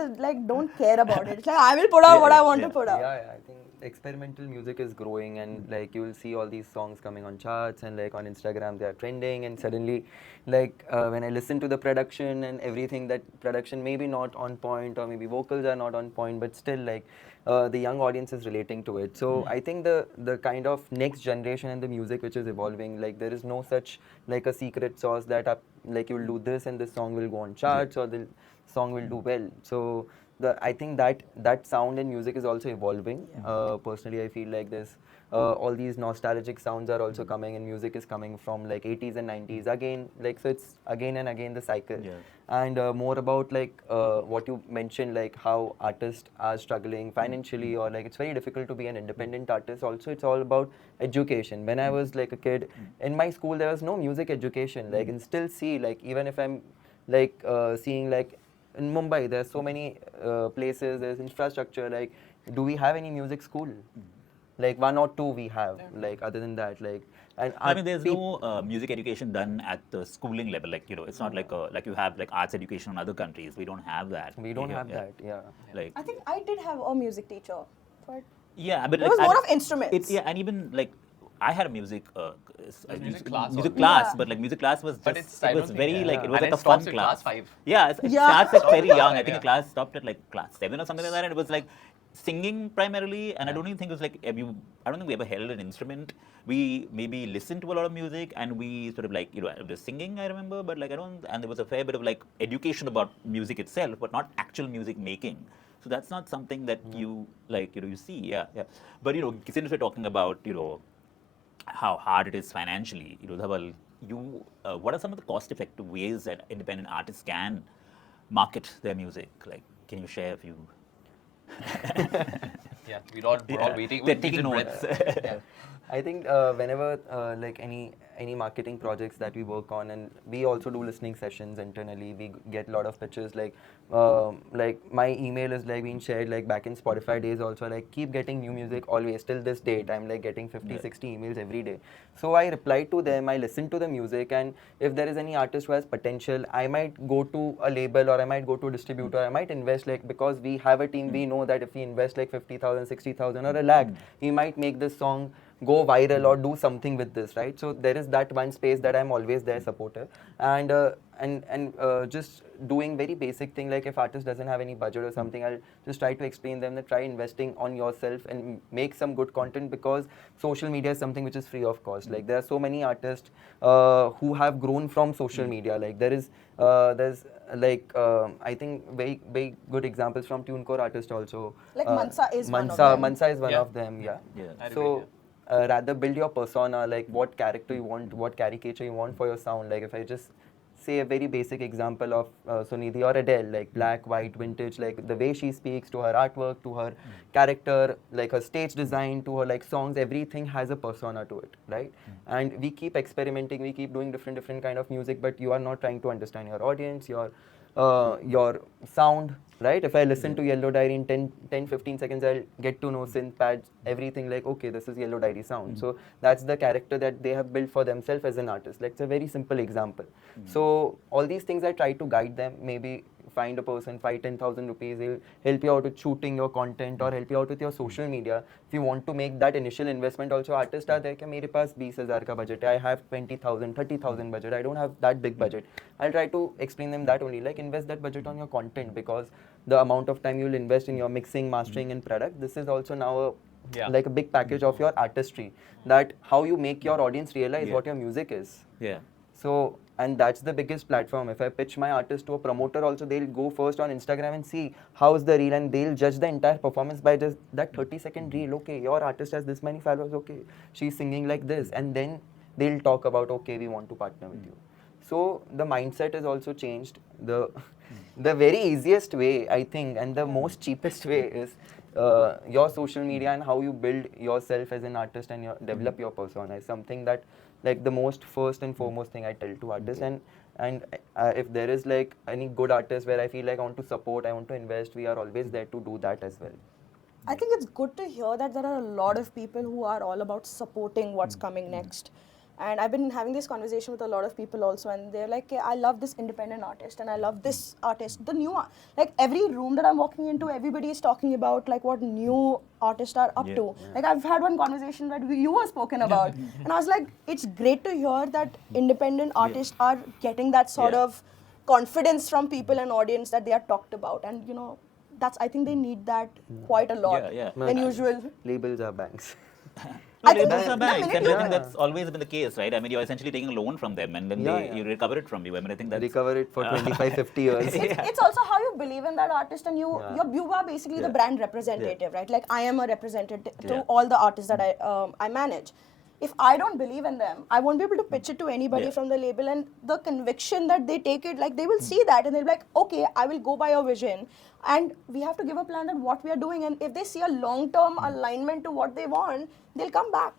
don't care about it. It's like, I will put out what I want to put out. Yeah, I think experimental music is growing, and like you will see all these songs coming on charts, and like on Instagram they are trending, and suddenly like when I listen to the production and everything, that production maybe not on point, or maybe vocals are not on point, but still like the young audience is relating to it. So I think the kind of next generation and the music which is evolving, like there is no such like a secret sauce that like you will do this and this song will go on charts, or the song will do well. So I think that sound in music is also evolving. Personally, I feel like there's all these nostalgic sounds are also coming, and music is coming from like 80s and 90s again. Like so, it's again and again the cycle. And more about like what you mentioned, like how artists are struggling financially, or like it's very difficult to be an independent artist. Also, it's all about education. When I was like a kid, in my school there was no music education. Like, and still see like even if I'm like seeing like in Mumbai, there's so many places, there's infrastructure. Like, do we have any music school? Like one or two we have. Like other than that, like and I mean, there's no music education done at the schooling level. Like it's not like like you have like arts education in other countries. We don't have that. we don't have that. Yeah. Like I think I did have a music teacher, but yeah, but it like, was more of instruments. Yeah, and even like I had a music music class music also. class, Yeah. but like music class was But just it's, I it don't was think, very like it was and like it a fun stops at class. class 5. Yeah, it Yeah. starts at very young. I think Yeah. the class stopped at like class 7 or something like that, and it was like singing primarily. And I don't even think it was like I don't think we ever held an instrument. We maybe listened to a lot of music, and we sort of like the singing I remember, but like I don't. And there was a fair bit of like education about music itself, but not actual music making. So that's not something that you like you see. Yeah. But since we're talking about how hard it is financially, Dhaval, what are some of the cost-effective ways that independent artists can market their music? Like, can you share a few? Yeah, we're all waiting. They're with taking bated notes. breath. Yeah. I think whenever like any marketing projects that we work on, and we also do listening sessions internally, we get a lot of pitches. Like my email is like being shared like back in Spotify days also. Like keep getting new music always till this date. I'm like getting 50, 60 emails every day. So I reply to them. I listen to the music, and if there is any artist who has potential, I might go to a label, or I might go to a distributor. I might invest like, because we have a team. We know that if we invest like 50,000, 60,000 or a lakh, he might make this song go viral or do something with this, right? So there is that one space that I'm always there supportive, and just doing very basic thing, like if artist doesn't have any budget or something, I'll just try to explain them that try investing on yourself and make some good content, because social media is something which is free of cost. Like there are so many artists who have grown from social media. Like there's like I think very good examples from TuneCore artists also. Like Mansa is one of them. Mansa is one Yeah. of them. Yeah. I agree, So rather build your persona, like what character you want, what caricature you want for your sound. Like if I just say a very basic example of Sunidhi or Adele, like black, white, vintage, like the way she speaks, to her artwork, to her character, like her stage design, to her like songs, everything has a persona to it, right? And we keep experimenting, we keep doing different kind of music, but you are not trying to understand your audience, your sound, right? If I listen to Yellow Diary in 10, 15 seconds, I'll get to know synth pads, everything, like, okay, this is Yellow Diary sound. So that's the character that they have built for themselves as an artist. Like, it's a very simple example. So all these things I try to guide them. Maybe find a person, 5,000-10,000 rupees, he'll help you out with shooting your content or help you out with your social media. If you want to make that initial investment, also artists are there, मेरे पास 20,000 का budget है, I have 20,000, 30,000 budget, I don't have that big budget. I'll try to explain them that only, like invest that budget on your content, because the amount of time you'll invest in your mixing, mastering and product, this is also now like a big package of your artistry, that how you make your audience realize what your music is. Yeah. So, and that's the biggest platform. If I pitch my artist to a promoter also, they'll go first on Instagram and see how's the reel, and they'll judge the entire performance by just that 30-second reel. Okay, your artist has this many followers, okay, she's singing like this, and then they'll talk about, okay, we want to partner with you. So the mindset is also changed. The very easiest way, I think, and the most cheapest way is your social media, and how you build yourself as an artist and develop your persona is something that, like, the most first and foremost thing I tell to artists. And if there is like any good artist where I feel like I want to support, I want to invest, we are always there to do that as well. I think it's good to hear that there are a lot of people who are all about supporting what's coming next. And I've been having this conversation with a lot of people also, and they're like, "Okay, I love this independent artist, and I love this artist. The new, like every room that I'm walking into, everybody is talking about like what new artists are up to. Like I've had one conversation that you were spoken about, and I was like, it's great to hear that independent artists are getting that sort of confidence from people and audience that they are talked about, and you know, that's I think they need that quite a lot than usual. Labels are banks. No, I think labels the are banks, minute and I you- think that's always been the case, right? I mean, you're essentially taking a loan from them, and then you recover it from you. I mean, I think that's Recover it for 25, 50 years. it's also how you believe in that artist, and you are basically the brand representative, right? Like I am a representative to all the artists that I manage. If I don't believe in them, I won't be able to pitch it to anybody from the label, and the conviction that they take it, like they will see that and they'll be like, okay, I will go by your vision, and we have to give a plan that what we are doing, and if they see a long-term alignment to what they want, they'll come back.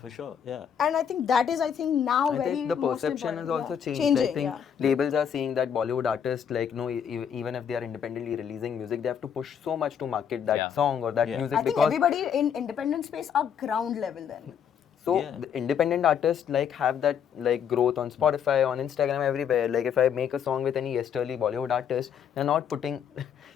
for sure, yeah. And I think that is, I think now I very think the most perception has important. also changed. Changing, I think labels are seeing that Bollywood artists, like, no, even if they are independently releasing music, they have to push so much to market that song or that music, I think because everybody in independent space are ground level then. so the independent artists like have that like growth on Spotify, on Instagram, everywhere. Like if I make a song with any yesterly Bollywood artist, they're not putting,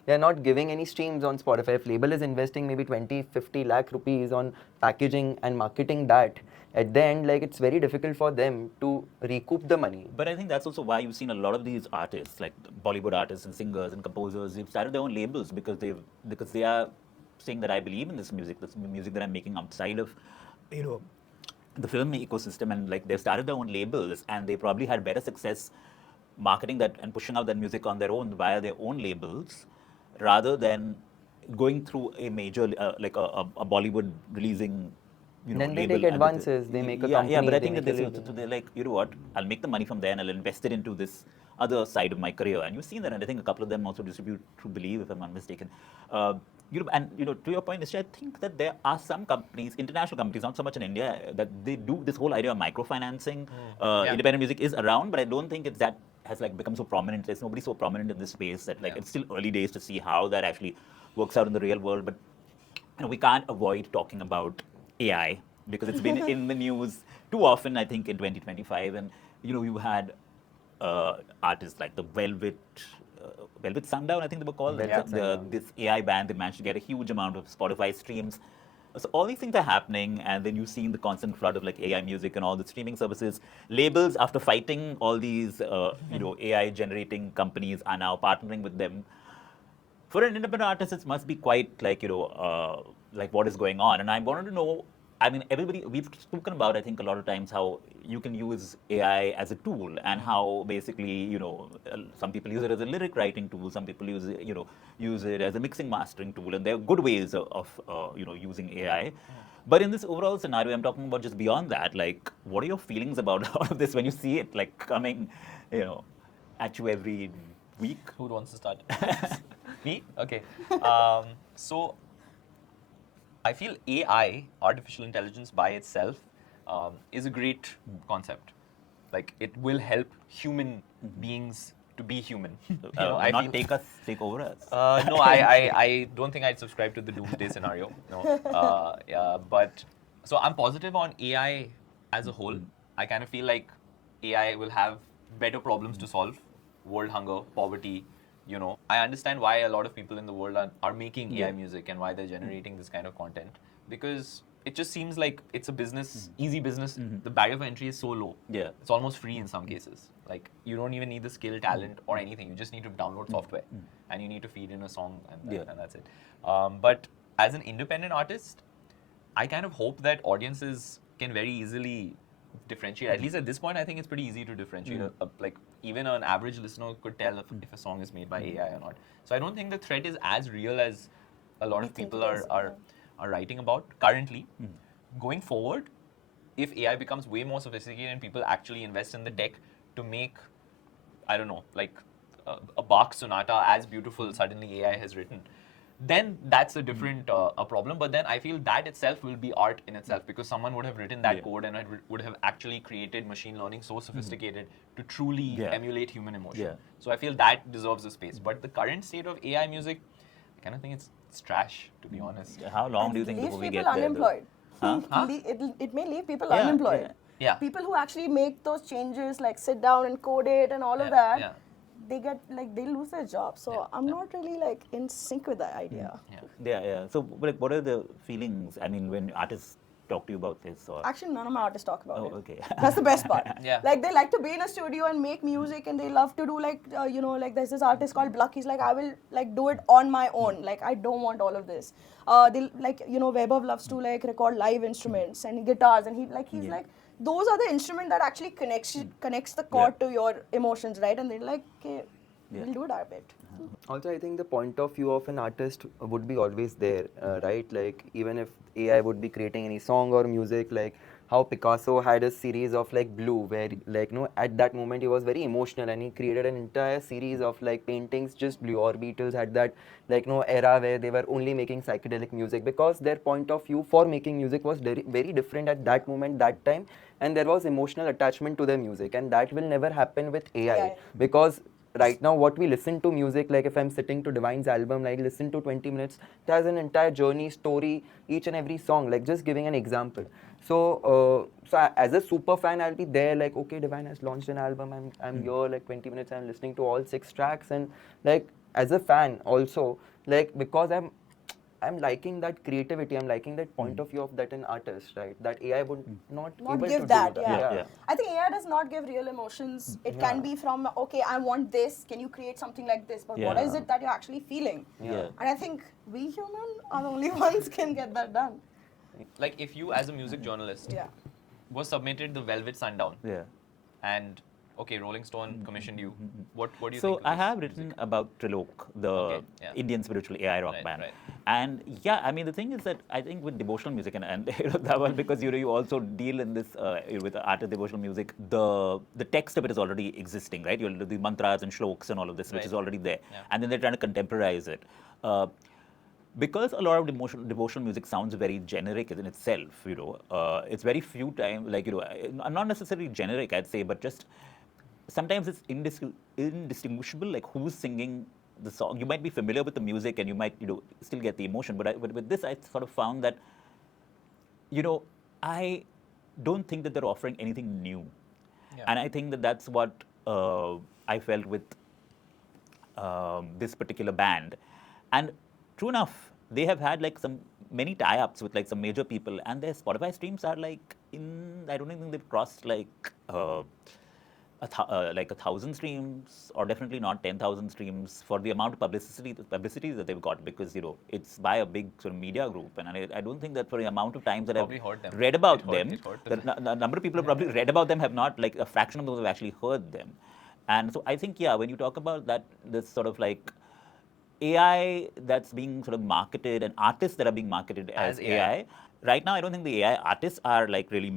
they're not giving any streams on Spotify. If label is investing maybe 20, 50 lakh rupees on packaging and marketing that, at the end, like it's very difficult for them to recoup the money. But I think that's also why you've seen a lot of these artists, like Bollywood artists and singers and composers, they've started their own labels because they are saying that I believe in this music that I'm making outside of, you know, the film ecosystem, and like they've started their own labels, and they probably had better success marketing that and pushing out that music on their own via their own labels, rather than going through a major like a Bollywood releasing. You know, Then they label take and advances, they make a yeah, company, but I they think that make a this label. so they're like, you know what, I'll make the money from there and I'll invest it into this other side of my career. And you've seen that, and I think a couple of them also distribute through Believe, if I'm not mistaken. You know, and you know, to your point, Nischay, I think that there are some companies, international companies, not so much in India, that they do this whole idea of microfinancing. Independent music is around, but I don't think it's that has like become so prominent. There's nobody so prominent in this space that like it's still early days to see how that actually works out in the real world. But you know, we can't avoid talking about AI because it's been in the news too often, I think, in 2025. And you know, you had artists like the Velvet Sundown, I think they were called. This AI band, they managed to get a huge amount of Spotify streams. So all these things are happening, and then you've seen the constant flood of like AI music and all the streaming services. Labels, after fighting all these you know, AI generating companies, are now partnering with them. For an independent artist, it must be quite like, you know, like what is going on. And I wanted to know, I mean, we've spoken about, I think, a lot of times how you can use AI as a tool, and how basically, you know, some people use it as a lyric writing tool, some people use it, you know, use it as a mixing mastering tool, and there are good ways of you know, using AI. But in this overall scenario, I'm talking about just beyond that, like, what are your feelings about all of this when you see it like coming, you know, at you every week? Who wants to start? Me? Okay. So I feel AI, artificial intelligence by itself, is a great concept. Like it will help human beings to be human. You know, I not feel, take over us. no, I don't think I'd subscribe to the doomsday scenario. No. But so I'm positive on AI as a whole. I kind of feel like AI will have better problems to solve: world hunger, poverty. You know, I understand why a lot of people in the world are making AI music and why they're generating this kind of content, because it just seems like it's a business, easy business. The barrier for entry is so low. Yeah. It's almost free in some cases. Like you don't even need the skill, talent, or anything. You just need to download software and you need to feed in a song and that's it. But as an independent artist, I kind of hope that audiences can very easily differentiate. At least at this point, I think it's pretty easy to differentiate. Like even an average listener could tell if a song is made by AI or not. So I don't think the threat is as real as a lot of people are writing about currently. Going forward, if AI becomes way more sophisticated and people actually invest in the tech to make, I don't know, like a Bach sonata as beautiful suddenly AI has written, then that's a different a problem. But then I feel that itself will be art in itself, because someone would have written that code and would have actually created machine learning so sophisticated to truly emulate human emotion. So I feel that deserves a space. But the current state of AI music, I kind of think it's trash, to be honest. How long do you think Leaves before we people get there? unemployed. Huh? It may leave people unemployed. Yeah. People who actually make those changes, like sit down and code it and all of Yeah, that, yeah. they lose their job. So I'm not really like in sync with that idea. Yeah. So, like, what are the feelings? I mean, when artists talk to you about this, or Actually, none of my artists talk about Oh, it. okay. That's the best part. Yeah. Like, they like to be in a studio and make music, and they love to do like, like there's this artist called Bluck. He's like, I will like do it on my own. Like, I don't want all of this. They like, Vaibhav loves to like record live instruments and guitars, and he's like, those are the instrument that actually connects the chord to your emotions, right? And they're like, okay, we'll do it our bit. Also, I think the point of view of an artist would be always there, right? Like, even if AI would be creating any song or music, like how Picasso had a series of like Blue, where like, at that moment he was very emotional and he created an entire series of like paintings just Blue. Or Beatles had that like, era where they were only making psychedelic music because their point of view for making music was very, very different at that moment, that time, and there was emotional attachment to their music, and that will never happen with AI. Because right now what we listen to music, like if I'm sitting to Divine's album, like listen to 20 minutes, it has an entire journey, story, each and every song, like just giving an example. So as a super fan, I'll be there like, okay, Divine has launched an album, I'm here like 20 minutes, I'm listening to all 6 tracks, and like as a fan also, like because I'm liking that creativity, I'm liking that point of view of that an artist, right? That AI would not able give to that, do yeah. I think AI does not give real emotions. It can be from, okay, I want this, can you create something like this? But what is it that you're actually feeling? Yeah. And I think we human are the only ones can get that done. Like, if you as a music journalist was submitted the Velvet Sundown, Yeah. and okay, Rolling Stone commissioned you, what do you So think? of I this have music? written about Trilok, the Indian spiritual AI rock Right, band. right. And yeah, I mean, the thing is that I think with devotional music, and Dhaval, because you also deal in this with art of devotional music, the text of it is already existing, right? You'll do the mantras and shloks and all of this, which is already there. Yeah. And then they're trying to contemporize it. Because a lot of devotional music sounds very generic in itself, it's very few times, like, not necessarily generic, I'd say, but just sometimes it's indistinguishable, like who's singing the song. You might be familiar with the music and you might, still get the emotion, but with this, I sort of found that, I don't think that they're offering anything new. Yeah. And I think that that's what I felt with this particular band. And true enough, they have had like many tie-ups with like some major people, and their Spotify streams are like I don't even think they've crossed like 1,000 streams, or definitely not 10,000 streams for the amount of publicity that they've got, because it's by a big sort of media group, and I don't think that for the amount of times that Probably I've heard them. read about It them, hurt them. the number of people who probably read about them have not, like a fraction of those have actually heard them. And so I think, when you talk about that, this sort of like AI that's being sort of marketed and artists that are being marketed as AI. Right now, I don't think the AI artists are like really,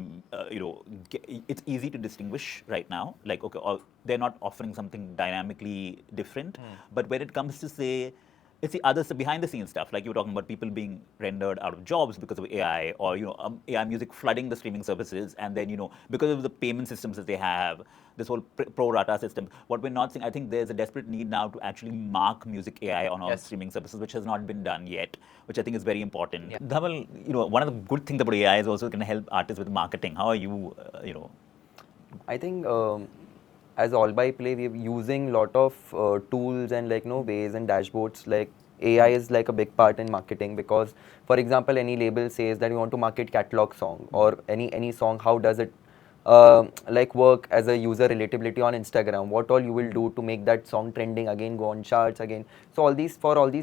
it's easy to distinguish right now. Like, okay, they're not offering something dynamically different. But when it comes to, say, it's the other behind the scenes stuff, like you were talking about people being rendered out of jobs because of AI, or AI music flooding the streaming services, and then because of the payment systems that they have, this whole pro rata system. What we're not seeing, I think there's a desperate need now to actually mark music AI on all streaming services, which has not been done yet, which I think is very important. Dhaval, one of the good things about AI is also it can help artists with marketing. How are you, I think as All By Play, we're using lot of tools and like ways and dashboards. Like AI is like a big part in marketing, because, for example, any label says that we want to market catalog song or any song. How does it like work as a user relatability on Instagram? What all you will do to make that song trending again, go on charts again? So all these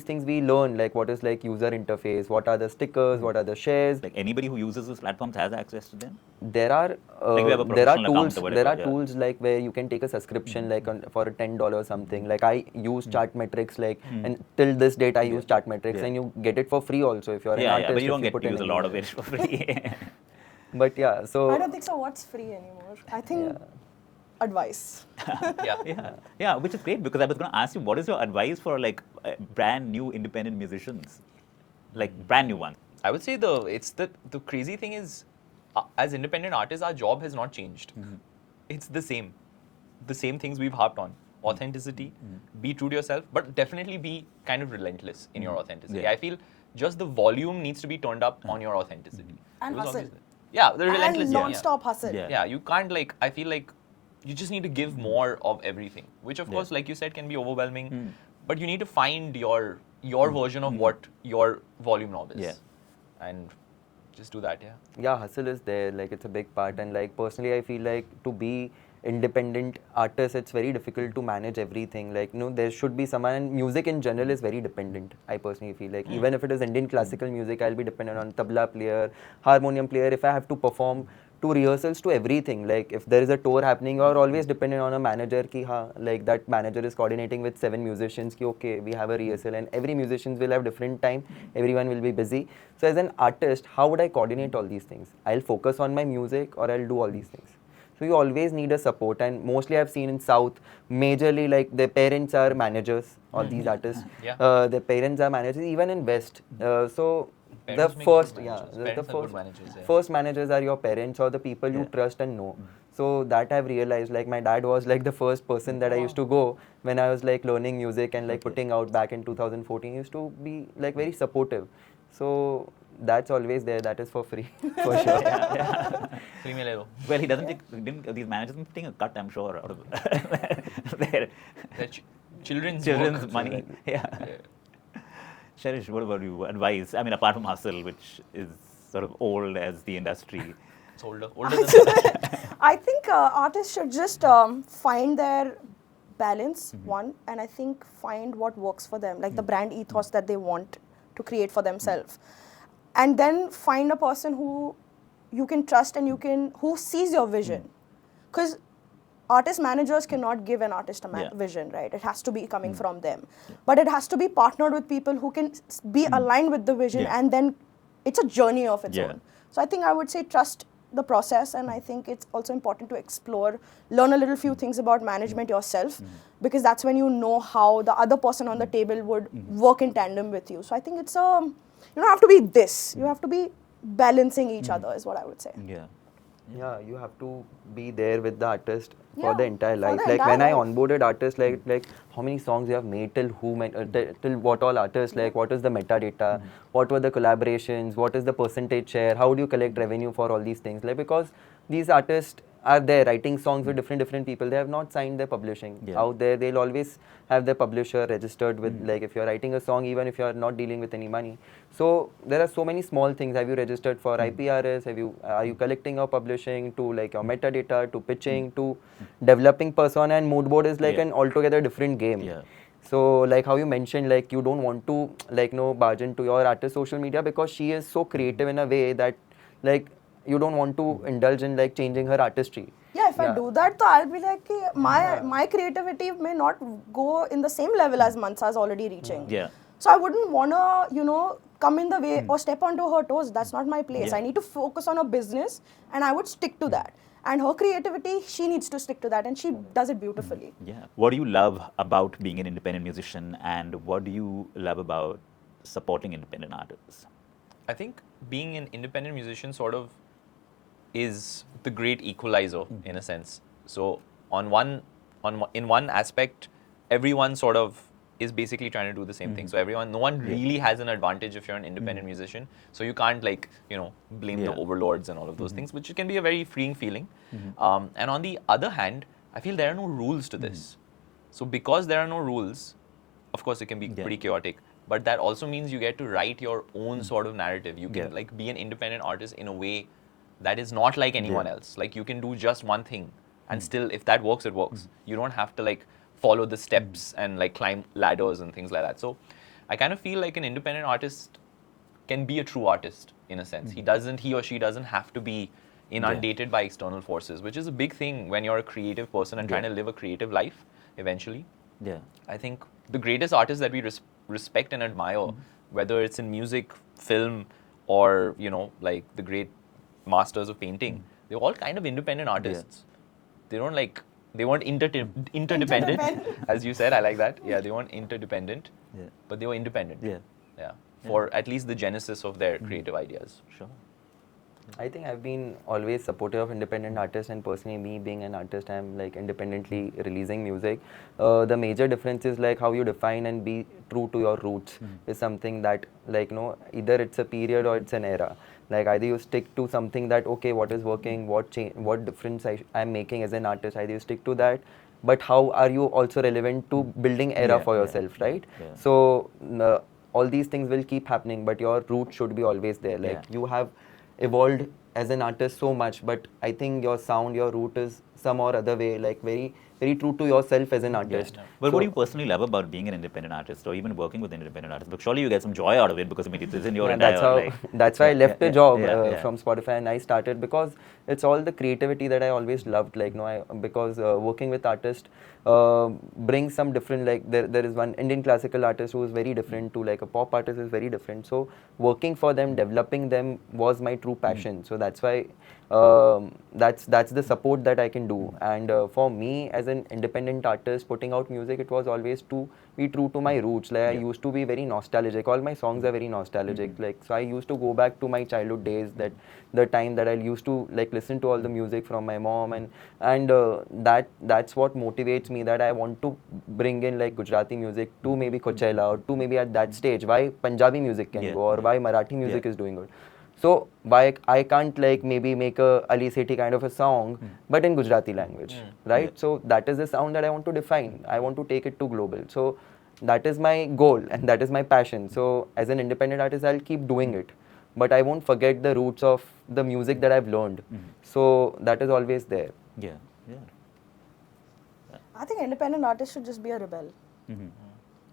things we learn, like what is like user interface, what are the stickers, what are the shares. like anybody who uses these platforms has access to them? There are Like we have a professional account or whatever, there are tools like where you can take a subscription like for $10 or something. Like I use Chartmetrics, like and till this date I use Chartmetrics, and you get it for free also if you're an artist. But you don't if get put to in use a lot of it for free. But yeah, so I don't think so. What's free anymore? I think advice. Yeah, which is great, because I was going to ask you, what is your advice for like brand new independent musicians, like brand new ones? I would say the crazy thing is, as independent artists, our job has not changed. It's the same things we've harped on: authenticity, be true to yourself, but definitely be kind of relentless in your authenticity. Yeah. I feel just the volume needs to be turned up on your authenticity. And Because hustle. obviously- Yeah, the and relentless thing, non-stop hustle. Yeah. Yeah, you can't like, I feel like you just need to give more of everything, which of course, like you said, can be overwhelming, but you need to find your version of what your volume knob is. Yeah. And just do that, yeah. Yeah, hustle is there, like it's a big part, and like personally I feel like to be independent artist, it's very difficult to manage everything. Like, there should be someone, and music in general is very dependent, I personally feel like. Even if it is Indian classical music, I'll be dependent on tabla player, harmonium player. If I have to perform, to rehearsals, to everything, like if there is a tour happening, you're always dependent on a manager ki like that manager is coordinating with 7 musicians ki okay, we have a rehearsal, and every musicians will have different time, everyone will be busy. So as an artist, how would I coordinate all these things? I'll focus on my music or I'll do all these things. So you always need a support, and mostly I've seen in South, majorly like their parents are managers, all these artists. Yeah. Their parents are managers, even in West. So Parents the make first, good yeah, managers. the Parents are good first, managers, yeah. first managers are your parents or the people you trust and know. So that I've realized, like my dad was like the first person that I used to go when I was like learning music and like putting out back in 2014. He used to be like very supportive. So that's always there. That is for free, for sure. Free mein le lo. Well, he doesn't take, these managers don't take a cut, I'm sure, out of their They're children's children's work. money. Yeah. Sherish, what about you? Advice? I mean, apart from hustle, which is sort of old as the industry. It's older than that. I think artists should just find their balance, one, and I think find what works for them, like the brand ethos that they want to create for themselves. And then find a person who you can trust and who sees your vision. Because artist managers cannot give an artist a vision, right? It has to be coming from them. But it has to be partnered with people who can be aligned with the vision, and then it's a journey of its own. So I think I would say trust the process, and I think it's also important to explore, learn a little few things about management yourself, because that's when you know how the other person on the table would work in tandem with you. So I think it's you don't have to be this, you have to be balancing each other is what I would say. Yeah. Yeah, you have to be there with the artist for Yeah, the entire for life. the Like entire when I life. onboarded artists, like how many songs you have made, till whom, till what all artists, like what is the metadata, what were the collaborations, what is the percentage share, how do you collect revenue for all these things? Like because these artists are there writing songs with different people. They have not signed their publishing. Out there, they'll always have their publisher registered with, like if you're writing a song, even if you're not dealing with any money. So there are so many small things. Have you registered for IPRS? Are you collecting your publishing, to like your metadata, to pitching, to developing persona, and mood board is like an altogether different game. Yeah. So like how you mentioned, like you don't want to like barge into your artist social media because she is so creative in a way that like you don't want to indulge in like changing her artistry. Yeah, if I do that, so I'll be like, "Ki my creativity may not go in the same level as Mansa's already reaching. Yeah. So I wouldn't wanna, come in the way or step onto her toes. That's not my place. Yeah. I need to focus on her business, and I would stick to that. And her creativity, she needs to stick to that, and she does it beautifully. Yeah. What do you love about being an independent musician, and what do you love about supporting independent artists? I think being an independent musician sort of is the great equalizer in a sense. So in one aspect, everyone sort of is basically trying to do the same thing. So no one really has an advantage if you're an independent musician. So you can't like, blame the overlords and all of those things, which can be a very freeing feeling. And on the other hand, I feel there are no rules to this. So because there are no rules, of course it can be pretty chaotic, but that also means you get to write your own sort of narrative. You can like be an independent artist in a way that is not like anyone else. Like you can do just one thing and still if that works, it works. You don't have to like follow the steps and like climb ladders and things like that. So I kind of feel like an independent artist can be a true artist in a sense. He or she doesn't have to be inundated by external forces, which is a big thing when you're a creative person and trying to live a creative life eventually. Yeah. I think the greatest artists that we respect and admire, whether it's in music, film, or like the great masters of painting, they're all kind of independent artists. They weren't interdependent, as you said. I like that. Yeah, they weren't interdependent, but they were independent. Yeah. For at least the genesis of their creative ideas. Sure. I think I've been always supportive of independent artists, and personally me being an artist, I'm like independently releasing music. The major difference is like how you define and be true to your roots is something that like either it's a period or it's an era. Like either you stick to something that, okay, what is working, what difference I'm making as an artist, either you stick to that, but how are you also relevant to building era for yourself, right? yeah. So all these things will keep happening, but your root should be always there. Like you have evolved as an artist so much, but I think your sound, your root is some or other way like very, very true to yourself as an artist. But what do you personally love about being an independent artist or even working with an independent artist? Because surely you get some joy out of it because I mean it is in your entire That's how. like, That's why I left the job from from Spotify and I started because it's all the creativity that I always loved. Like because working with artists brings some different. Like there is one Indian classical artist who is very different to like a pop artist is very different. So working for them, developing them was my true passion. So that's why. That's the support that I can do, and for me as an independent artist putting out music, it was always to be true to my roots. Like I used to be very nostalgic. All my songs are very nostalgic. Like so I used to go back to my childhood days, that the time that I used to like listen to all the music from my mom, and that's what motivates me, that I want to bring in like Gujarati music to maybe Coachella, or to maybe at that stage why Punjabi music can go, or why Marathi music is doing good. So why I can't like maybe make a Ali Sethi kind of a song, but in Gujarati language, right? So that is the sound that I want to define. I want to take it to global. So that is my goal and that is my passion. So as an independent artist, I'll keep doing it, but I won't forget the roots of the music that I've learned. So that is always there. Yeah. I think independent artists should just be a rebel.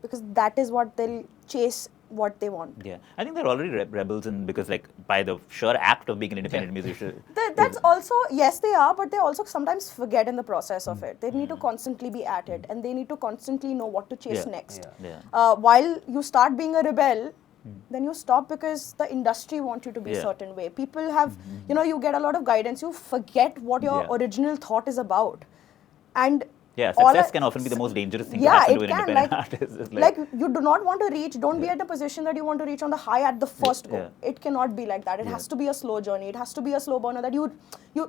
Because that is what they'll chase what they want. Yeah, I think they're already rebels, and because like by the sheer act of being an independent musician. That's also, yes, they are, but they also sometimes forget in the process of it. They need to constantly be at it, and they need to constantly know what to chase next. While you start being a rebel, then you stop because the industry wants you to be a certain way. People have, you get a lot of guidance. You forget what your original thought is about. And success can often be the most dangerous thing to happen to an independent artist. Like you do not want to reach, don't be at a position that you want to reach on the high at the first go. It cannot be like that. It has to be a slow journey. It has to be a slow burner that you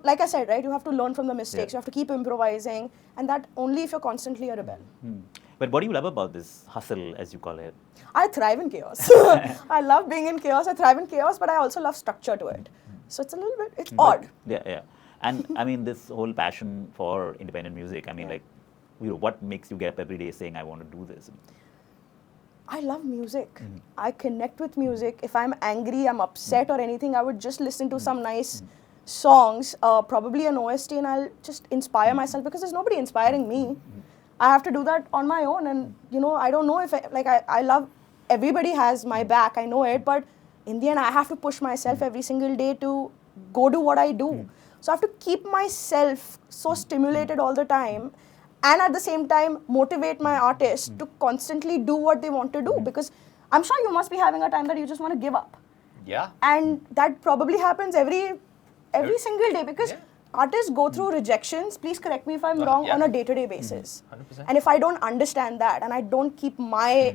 like I said, right, you have to learn from the mistakes. You have to keep improvising, and that only if you're constantly a rebel. But what do you love about this hustle, as you call it? I thrive in chaos. I love being in chaos. I thrive in chaos, but I also love structure to it. So it's a little bit, it's odd. Yeah. And I mean, this whole passion for independent music, I mean, like, what makes you get up every day saying, I want to do this? I love music. I connect with music. If I'm angry, I'm upset or anything, I would just listen to some nice songs, probably an OST, and I'll just inspire myself because there's nobody inspiring me. I have to do that on my own, and I don't know if I love, everybody has my back, I know it, but in the end I have to push myself every single day to go do what I do. So I have to keep myself so stimulated all the time, and at the same time motivate my artists to constantly do what they want to do, because I'm sure you must be having a time that you just want to give up. Yeah. And that probably happens every single day, because artists go through rejections, please correct me if I'm wrong, on a day-to-day basis. 100%. And if I don't understand that, and I don't keep my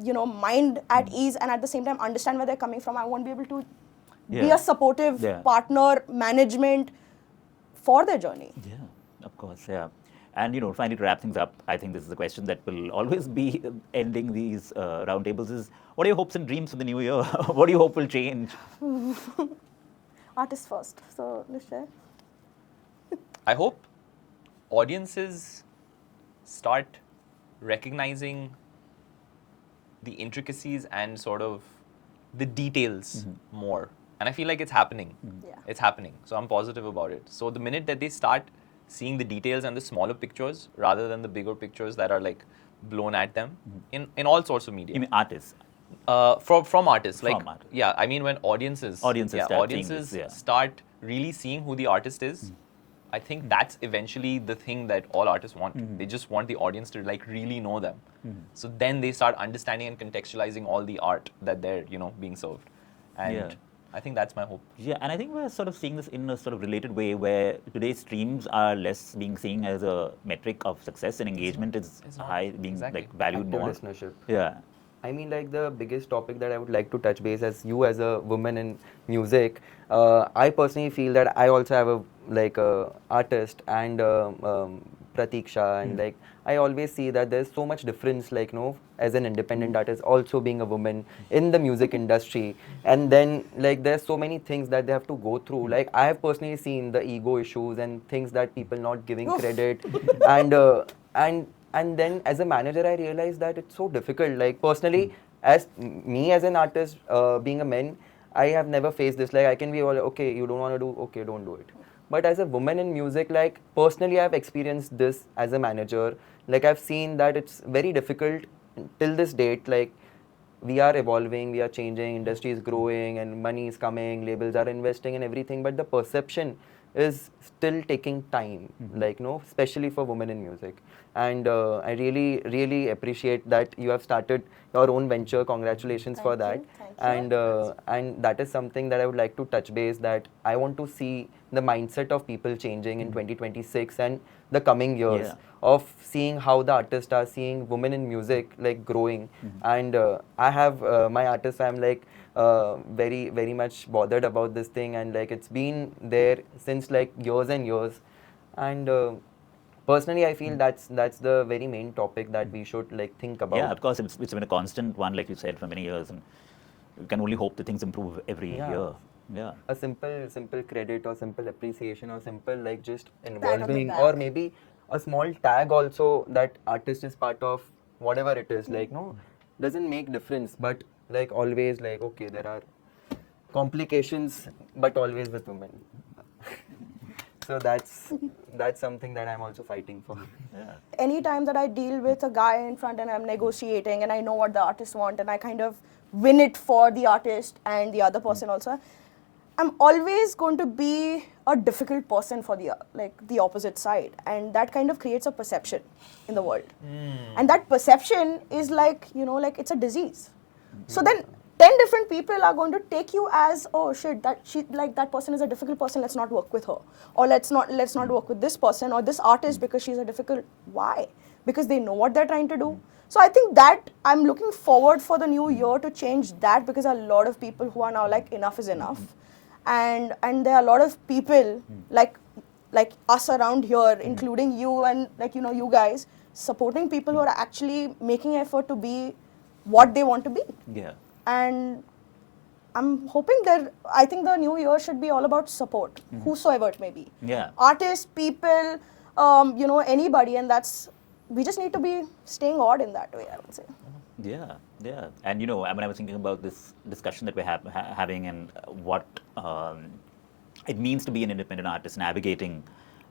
mind at ease, and at the same time understand where they're coming from, I won't be able to be a supportive partner, management for their journey. Yeah, of course, And finally, to wrap things up, I think this is a question that will always be ending these roundtables: is what are your hopes and dreams for the new year? What do you hope will change? Artists first. So, Nischay. I hope audiences start recognizing the intricacies and sort of the details more. And I feel like it's happening. It's happening. So I'm positive about it. So the minute that they start seeing the details and the smaller pictures rather than the bigger pictures that are like blown at them in all sorts of media. You mean artists? From artists. Like, From artists. Yeah, I mean when audiences start really seeing who the artist is, I think that's eventually the thing that all artists want. They just want the audience to like really know them. So then they start understanding and contextualizing all the art that they're, being served. And I think that's my hope. Yeah, and I think we're sort of seeing this in a sort of related way, where today's streams are less being seen as a metric of success, and engagement is high, being like valued Active more. listenership. Yeah. I mean, like the biggest topic that I would like to touch base, as you as a woman in music, I personally feel that I also have a artist, and Pratiksha, and like I always see that there's so much difference, like as an independent artist, also being a woman in the music industry, and then like there's so many things that they have to go through. Like I have personally seen the ego issues and things that people not giving credit, and and then as a manager, I realized that it's so difficult. Like personally, as me as an artist, being a man, I have never faced this. Like I can be all okay, you don't want to do, okay, don't do it. But as a woman in music, like personally, I've experienced this as a manager. Like I've seen that it's very difficult till this date. Like we are evolving, we are changing, industry is growing, and money is coming, labels are investing and everything. But the perception is still taking time. Like especially for women in music. And I really, really appreciate that you have started your own venture. Congratulations for that. Thank you. And that is something that I would like to touch base, that I want to see the mindset of people changing in 2026 and the coming years, of seeing how the artists are seeing women in music like growing. And I have my artist, I'm like very, very much bothered about this thing, and like it's been there since like years and years. And personally, I feel that's the very main topic that we should like think about. Yeah, of course, it's been a constant one, like you said, for many years, and you can only hope that things improve every year. Yeah. A simple credit or simple appreciation or simple like just on the involving, back. or maybe a small tag also that artist is part of, whatever it is, like doesn't make difference. But like always, like okay, there are complications, but always with women. So that's something that I'm also fighting for. Anytime that I deal with a guy in front and I'm negotiating and I know what the artist want and I kind of win it for the artist and the other person also, I'm always going to be a difficult person for the opposite side, and that kind of creates a perception in the world. And that perception is like it's a disease. So then 10 different people are going to take you as, oh shit, that person is a difficult person, let's not work with her, or let's not work with this person or this artist because she's a difficult. Why? Because they know what they're trying to do. So I think that I'm looking forward for the new year to change that, because a lot of people who are now like enough is enough, and there are a lot of people like us around here, including you and you guys, supporting people who are actually making effort to be what they want to be. Yeah. And I'm hoping that, I think the new year should be all about support, whosoever it may be. Yeah. Artists, people, anybody, and we just need to be staying odd in that way, I would say. Yeah, yeah. And when I was thinking about this discussion that we're having and what it means to be an independent artist navigating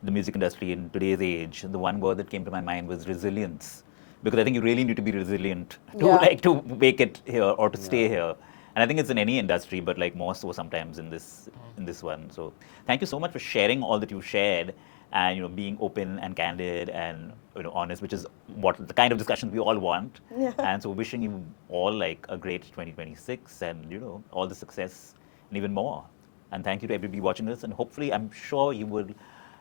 the music industry in today's age, the one word that came to my mind was resilience. Because I think you really need to be resilient to to make it here or to stay here. And I think it's in any industry, but like more so sometimes in this one. So thank you so much for sharing all that you shared, and being open and candid and honest, which is what the kind of discussions we all want. Yeah. And so wishing you all like a great 2026 and all the success and even more. And thank you to everybody watching this, and hopefully I'm sure you will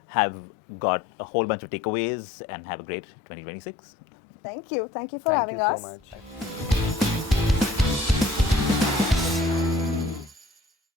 have got a whole bunch of takeaways and have a great 2026. Thank you for having us. Thank you so much.